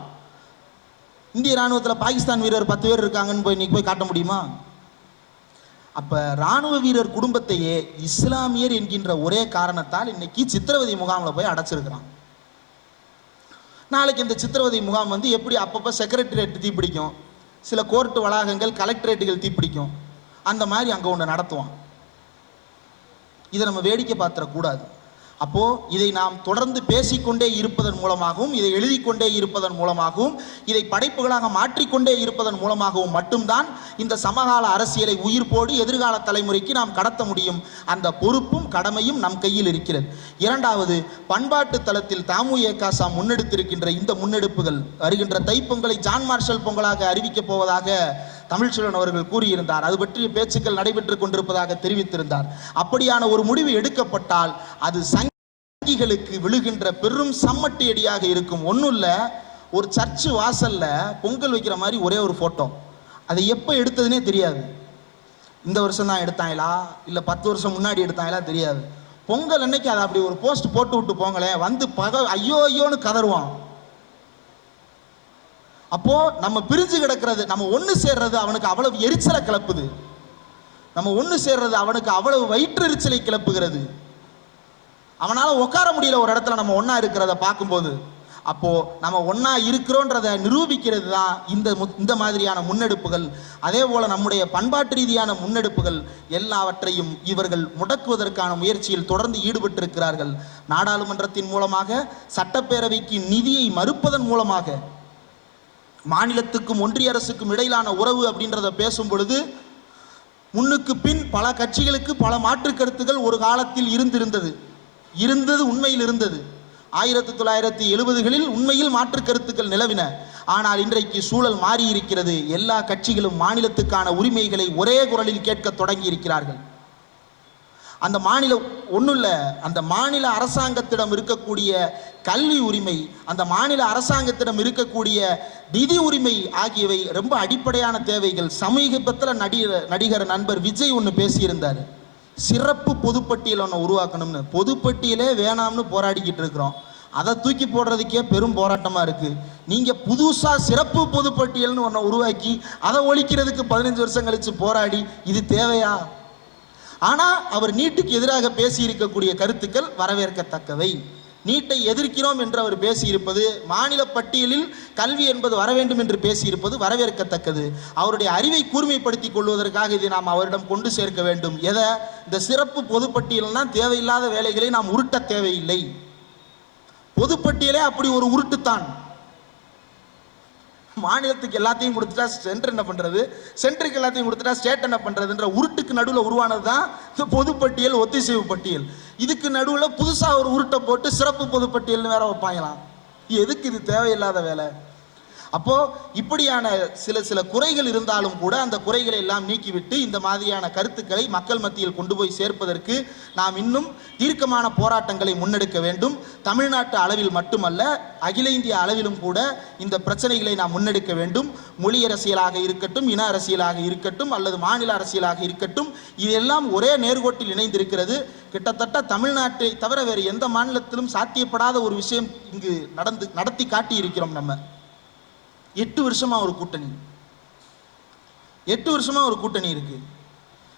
இந்திய ராணுவத்தில் பாகிஸ்தான் வீரர் 10 பேர் இருக்காங்கன்னு இன்னைக்கு போய் காட்ட முடியுமா? அப்ப ராணுவ வீரர் குடும்பத்தையே இஸ்லாமியர் என்கின்ற ஒரே காரணத்தால் இன்னைக்கு சித்திரவதை முகாமில் போய் அடைச்சிருக்கிறான். நாளைக்கு இந்த சித்திரவதை முகாம் வந்து எப்படி அப்பப்போ செக்ரட்டரியேட் தீப்பிடிக்கும், சில கோர்ட்டு வளாகங்கள் கலெக்டரேட்டுகள் தீப்பிடிக்கும், அந்த மாதிரி அங்கே ஒன்று நடத்துவான். இதை நம்ம வேடிக்கை பார்த்துடக்கூடாது. அப்போ இதை நாம் தொடர்ந்து பேசிக்கொண்டே இருப்பதன் மூலமாகவும், இதை எழுதி கொண்டே இருப்பதன் மூலமாகவும், இதை படைப்புகளாக மாற்றிக்கொண்டே இருப்பதன் மூலமாகவும் மட்டும்தான் இந்த சமகால அரசியலை உயிர்ப்போடு எதிர்கால தலைமுறைக்கு நாம் கடத்த முடியும். அந்த பொறுப்பும் கடமையும் நம் கையில் இருக்கிறது. இரண்டாவது, பண்பாட்டு தளத்தில் தமுஎக முன்னெடுத்திருக்கின்ற இந்த முன்னெடுப்புகள் வருகின்ற தைப்பொங்கலை ஜான் மார்ஷல் பொங்கலாக அறிவிக்கப் போவதாக தமிழ்ச்செல்வன் அவர்கள் கூறியிருந்தார். அது பற்றிய பேச்சுக்கள் நடைபெற்றுக் கொண்டிருப்பதாக தெரிவித்திருந்தார். அப்படியான ஒரு முடிவு எடுக்கப்பட்டால் அது சங்கிகளுக்கு விழுகின்ற பெரும் சம்மட்டி அடியாக இருக்கும். ஒன்றும் இல்லை, ஒரு சர்ச்சு வாசல்ல பொங்கல் வைக்கிற மாதிரி ஒரே ஒரு போட்டோ, அதை எப்போ எடுத்ததுனே தெரியாது. இந்த வருஷம் தான் எடுத்தாங்களா இல்லை 10 வருஷம் முன்னாடி எடுத்தாங்களா தெரியாது. பொங்கல் அன்னைக்கு அதை அப்படி ஒரு போஸ்ட் போட்டு விட்டு போங்களேன், வந்து ஐயோ ஐயோன்னு கதறுவான். அப்போ நம்ம பிரிஞ்சு கிடக்கிறது, நம்ம ஒன்று சேர்றது அவனுக்கு அவ்வளவு எரிச்சலை கிளப்புது. நம்ம ஒன்று சேர்றது அவனுக்கு அவ்வளவு வயிற்றெரிச்சலை கிளப்புகிறது. அவனால் உட்கார முடியல ஒரு இடத்துல நம்ம ஒன்றா இருக்கிறத பார்க்கும்போது. அப்போ நம்ம ஒன்றா இருக்கிறோன்றதை நிரூபிக்கிறது தான் இந்த மாதிரியான முன்னெடுப்புகள். அதே போல நம்முடைய பண்பாட்டு ரீதியான முன்னெடுப்புகள் எல்லாவற்றையும் இவர்கள் முடக்குவதற்கான முயற்சியில் தொடர்ந்து ஈடுபட்டிருக்கிறார்கள். நாடாளுமன்றத்தின் மூலமாக, சட்டப்பேரவைக்கு நிதியை மறுப்பதன் மூலமாக, மாநிலத்துக்கும் ஒன்றிய அரசுக்கும் இடையிலான உறவு அப்படின்றத பேசும் பொழுது முன்னுக்கு பின் பல கட்சிகளுக்கு பல மாற்று கருத்துக்கள் ஒரு காலத்தில் இருந்தது உண்மையில் இருந்தது. 1970களில் உண்மையில் மாற்று கருத்துக்கள் நிலவின. ஆனால் இன்றைக்கு சூழல் மாறி இருக்கிறது. எல்லா கட்சிகளும் மாநிலத்துக்கான உரிமைகளை ஒரே குரலில் கேட்க தொடங்கி இருக்கிறார்கள். அந்த மாநில ஒன்றும் இல்லை, அந்த மாநில அரசாங்கத்திடம் இருக்கக்கூடிய கல்வி உரிமை, அந்த மாநில அரசாங்கத்திடம் இருக்கக்கூடிய நிதி உரிமை ஆகியவை ரொம்ப அடிப்படையான தேவைகள். சமீபத்தில் நடிகர் நண்பர் விஜய் ஒன்று பேசியிருந்தார், சிறப்பு பொதுப்பட்டியல் ஒன்று உருவாக்கணும்னு. பொதுப்பட்டியலே வேணாம்னு போராடிக்கிட்டு இருக்கிறோம், அதை தூக்கி போடுறதுக்கே பெரும் போராட்டமாக இருக்குது. நீங்கள் புதுசாக சிறப்பு பொதுப்பட்டியல்னு ஒன்று உருவாக்கி அதை ஒழிக்கிறதுக்கு 15 வருஷம் கழித்து போராடி இது தேவையா? ஆனால் அவர் நீட்டுக்கு எதிராக பேசியிருக்கக்கூடிய கருத்துக்கள் வரவேற்கத்தக்கவை. நீட்டை எதிர்க்கிறோம் என்று அவர் பேசியிருப்பது, மாநில பட்டியலில் கல்வி என்பது வர வேண்டும் என்று பேசியிருப்பது வரவேற்கத்தக்கது. அவருடைய அறிவை கூர்மைப்படுத்திக் கொள்வதற்காக இதை நாம் அவரிடம் கொண்டு சேர்க்க வேண்டும். எதை? இந்த சிறப்பு பொதுப்பட்டியல்னால் தேவையில்லாத வேலைகளை நாம் உருட்ட தேவையில்லை. பொதுப்பட்டியலே அப்படி ஒரு உருட்டுத்தான். மாநிலத்துக்கு எல்லாத்தையும் கொடுத்துட்டா சென்டர் என்ன பண்றது, சென்டருக்கு எல்லாத்தையும் கொடுத்துட்டா ஸ்டேட் என்ன பண்றதுன்ற உருட்டுக்கு நடுவில் உருவானது தான் இந்த பொதுப்பட்டியல், ஒத்திசைவு பட்டியல். இதுக்கு நடுவில் புதுசாக ஒரு உருட்டை போட்டு சிறப்பு பொதுப்பட்டியல்னு வேற வைப்பாங்களாம். எதுக்கு? இது தேவையில்லாத வேலை. அப்போ இப்படியான சில குறைகள் இருந்தாலும் கூட அந்த குறைகளை எல்லாம் நீக்கிவிட்டு இந்த மாதிரியான கருத்துக்களை மக்கள் மத்தியில் கொண்டு போய் சேர்ப்பதற்கு நாம் இன்னும் தீர்க்கமான போராட்டங்களை முன்னெடுக்க வேண்டும். தமிழ்நாட்டு அளவில் மட்டுமல்ல, அகில இந்திய அளவிலும் கூட இந்த பிரச்சனைகளை நாம் முன்னெடுக்க வேண்டும். மொழி அரசியலாக இருக்கட்டும், இன அரசியலாக இருக்கட்டும், அல்லது மாநில அரசியலாக இருக்கட்டும், இதெல்லாம் ஒரே நேர்கோட்டில் இணைந்திருக்கிறது. கிட்டத்தட்ட தமிழ்நாட்டை தவிர வேறு எந்த மாநிலத்திலும் சாத்தியப்படாத ஒரு விஷயம் இங்கு நடத்தி காட்டி இருக்கிறோம். நம்ம 8 வருஷமா ஒரு கூட்டணி, 8 வருஷமா ஒரு கூட்டணி இருக்கு.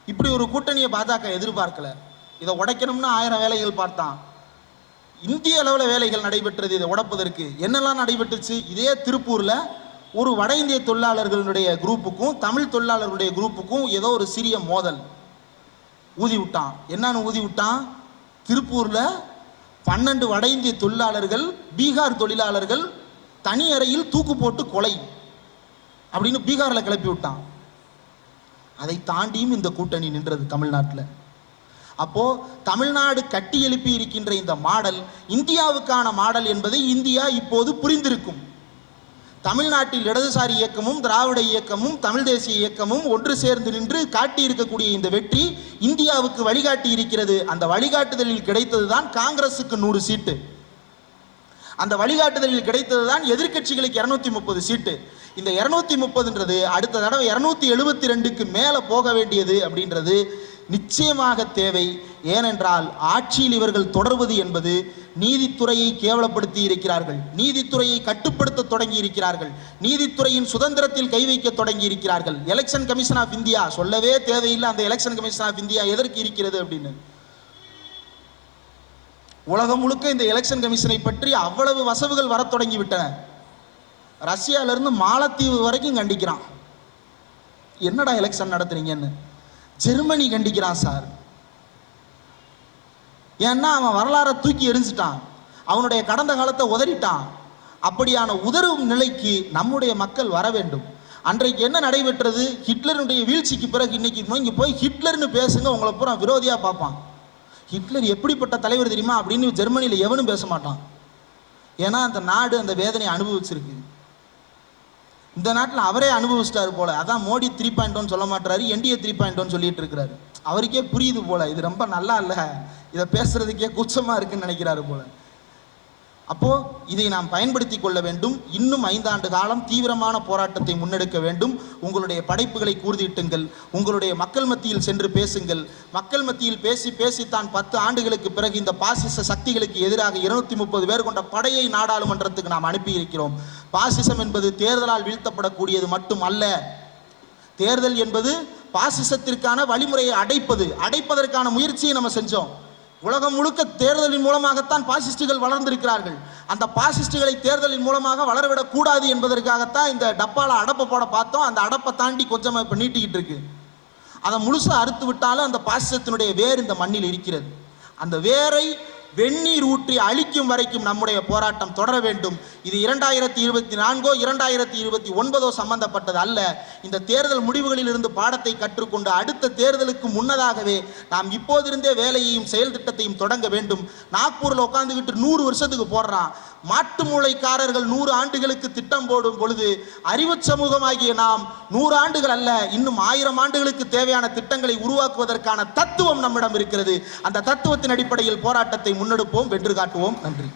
இப்படி ஒரு கூட்டணியை பாஜக எதிர்பார்க்கல. இதை உடைக்கணும்னு 1000 வேலைகள் பார்த்தான். இந்திய அளவில் வேலைகள் நடைபெற்றது. இதை உடைப்பதற்கு என்னெல்லாம் நடைபெற்றுச்சு? இதே திருப்பூர்ல ஒரு வட இந்திய தொழிலாளர்களுடைய குரூப்புக்கும் தமிழ் தொழிலாளர்களுடைய குரூப்புக்கும் ஏதோ ஒரு சிறிய மோதல். ஊதி விட்டான். என்னன்னு ஊதி விட்டான்? திருப்பூர்ல 12 வட இந்திய தொழிலாளர்கள், பீகார் தொழிலாளர்கள் தனி அறையில் தூக்கு போட்டு கொலை அப்படின்னு பீகாரில் கிளப்பி விட்டான். அதை தாண்டியும் இந்த கூட்டணி நின்றது தமிழ்நாட்டில். அப்போ தமிழ்நாடு கட்டி எழுப்பி இருக்கின்ற இந்த மாடல் இந்தியாவுக்கான மாடல் என்பதை இந்தியா இப்போது புரிந்திருக்கும். தமிழ்நாட்டில் இடதுசாரி இயக்கமும் திராவிட இயக்கமும் தமிழ் தேசிய இயக்கமும் ஒன்று சேர்ந்து நின்று காட்டியிருக்கக்கூடிய இந்த வெற்றி இந்தியாவுக்கு வழிகாட்டி இருக்கிறது. அந்த வழிகாட்டுதலில் கிடைத்ததுதான் காங்கிரசுக்கு 100 சீட்டு. அந்த வழிகாட்டுதலில் கிடைத்ததுதான் எதிர்க்கட்சிகளுக்கு 230 சீட்டு. இந்த 230ன்றது அடுத்த தடவை 272க்கு மேலே போக வேண்டியது அப்படின்றது நிச்சயமாக தேவை. ஏனென்றால் ஆட்சியில் இவர்கள் தொடர்வது என்பது நீதித்துறையை கேவலப்படுத்தி இருக்கிறார்கள், நீதித்துறையை கட்டுப்படுத்த தொடங்கி இருக்கிறார்கள், நீதித்துறையின் சுதந்திரத்தில் கை வைக்க தொடங்கி இருக்கிறார்கள். எலெக்ஷன் கமிஷன் ஆஃப் இந்தியா சொல்லவே தேவையில்லை. அந்த எலெக்ஷன் கமிஷன் ஆஃப் இந்தியா எதற்கு இருக்கிறது அப்படின்னு உலகம் முழுக்க இந்த எலெக்ஷன் கமிஷனை பற்றி அவ்வளவு வசவுகள் வர தொடங்கி விட்டன. ரஷ்யாவிலிருந்து மாலத்தீவு வரைக்கும் கண்டிக்கிறான், என்னடா எலெக்ஷன் நடத்துறீங்கன்னு. ஜெர்மனி கண்டிக்கிறான் சார். ஏன்னா அவன் வரலாறை தூக்கி எரிஞ்சிட்டான், அவனுடைய கடந்த காலத்தை உதறிட்டான். அப்படியான உதறும் நிலைக்கு நம்முடைய மக்கள் வர வேண்டும். அன்றைக்கு என்ன நடைபெற்றது? ஹிட்லருடைய வீழ்ச்சிக்கு பிறகு இன்னைக்கு இங்கே போய் ஹிட்லர்னு பேசுங்க, உங்களை பூரா விரோதியாக பார்ப்பான். ஹிட்லர் எப்படிப்பட்ட தலைவர் தெரியுமா அப்படின்னு ஜெர்மனியில் எவனும் பேச மாட்டான். ஏன்னா அந்த நாடு அந்த வேதனையை அனுபவிச்சிருக்கு. இந்த நாட்டில் அவரே அனுபவிச்சிட்டாரு போல. அதான் மோடி 3.1 சொல்ல மாட்டாரு, என்டிஏ 3.1 சொல்லிட்டு இருக்கிறாரு. அவருக்கே புரியுது போல இது ரொம்ப நல்லா இல்லை, இதை பேசுறதுக்கே கூச்சமா இருக்குன்னு நினைக்கிறாரு போல. அப்போ இதை நாம் பயன்படுத்தி கொள்ள வேண்டும். இன்னும் 5 ஆண்டு காலம் தீவிரமான போராட்டத்தை முன்னெடுக்க வேண்டும். உங்களுடைய படைப்புகளை கூர்திட்டுங்கள், உங்களுடைய மக்கள் மத்தியில் சென்று பேசுங்கள். மக்கள் மத்தியில் பேசி பேசித்தான் 10 ஆண்டுகளுக்கு பிறகு இந்த பாசிச சக்திகளுக்கு எதிராக 230 பேர் கொண்ட படையை நாடாளுமன்றத்துக்கு நாம் அனுப்பி இருக்கிறோம். பாசிசம் என்பது தேர்தலால் வீழ்த்தப்படக்கூடியது மட்டும் அல்ல. தேர்தல் என்பது பாசிசத்திற்கான வழிமுறையை அடைப்பதற்கான முயற்சியை நம்ம செஞ்சோம். உலகம் முழுக்க தேர்தலின் மூலமாகத்தான் பாசிஸ்டுகள் வளர்ந்திருக்கிறார்கள். அந்த பாசிஸ்டுகளை தேர்தலின் மூலமாக வளரவிடக் கூடாது என்பதற்காகத்தான் இந்த டப்பால அடப்பை போட பார்த்தோம். அந்த அடப்பை தாண்டி கொஞ்சமாக இப்போ நீட்டிக்கிட்டு இருக்கு. அதை முழுசாக அறுத்து விட்டாலும் அந்த பாசிசத்தினுடைய வேர் இந்த மண்ணில் இருக்கிறது. அந்த வேரை வெந்நீர் ஊற்றி அழிக்கும் வரைக்கும் நம்முடைய போராட்டம் தொடர வேண்டும். இது 2024 2029 சம்பந்தப்பட்டது அல்ல. இந்த தேர்தல் முடிவுகளில் இருந்து பாடத்தை கற்றுக்கொண்டு அடுத்த தேர்தலுக்கு முன்னதாகவே நாம் இப்போதிருந்தே வேலையையும் செயல் திட்டத்தையும் தொடங்க வேண்டும். நாக்பூரில் உட்காந்துக்கிட்டு 100 வருஷத்துக்கு போடுறான். மாட்டு மூளைக்காரர்கள் 100 ஆண்டுகளுக்கு திட்டம் போடும் பொழுது அறிவு சமூகமாகிய நாம் 100 ஆண்டுகள் அல்ல, இன்னும் 1000 ஆண்டுகளுக்கு தேவையான திட்டங்களை உருவாக்குவதற்கான தத்துவம் நம்மிடம் இருக்கிறது. அந்த தத்துவத்தின் அடிப்படையில் போராட்டத்தை முன்னெடுப்போம், வென்று காட்டுவோம். நன்றி.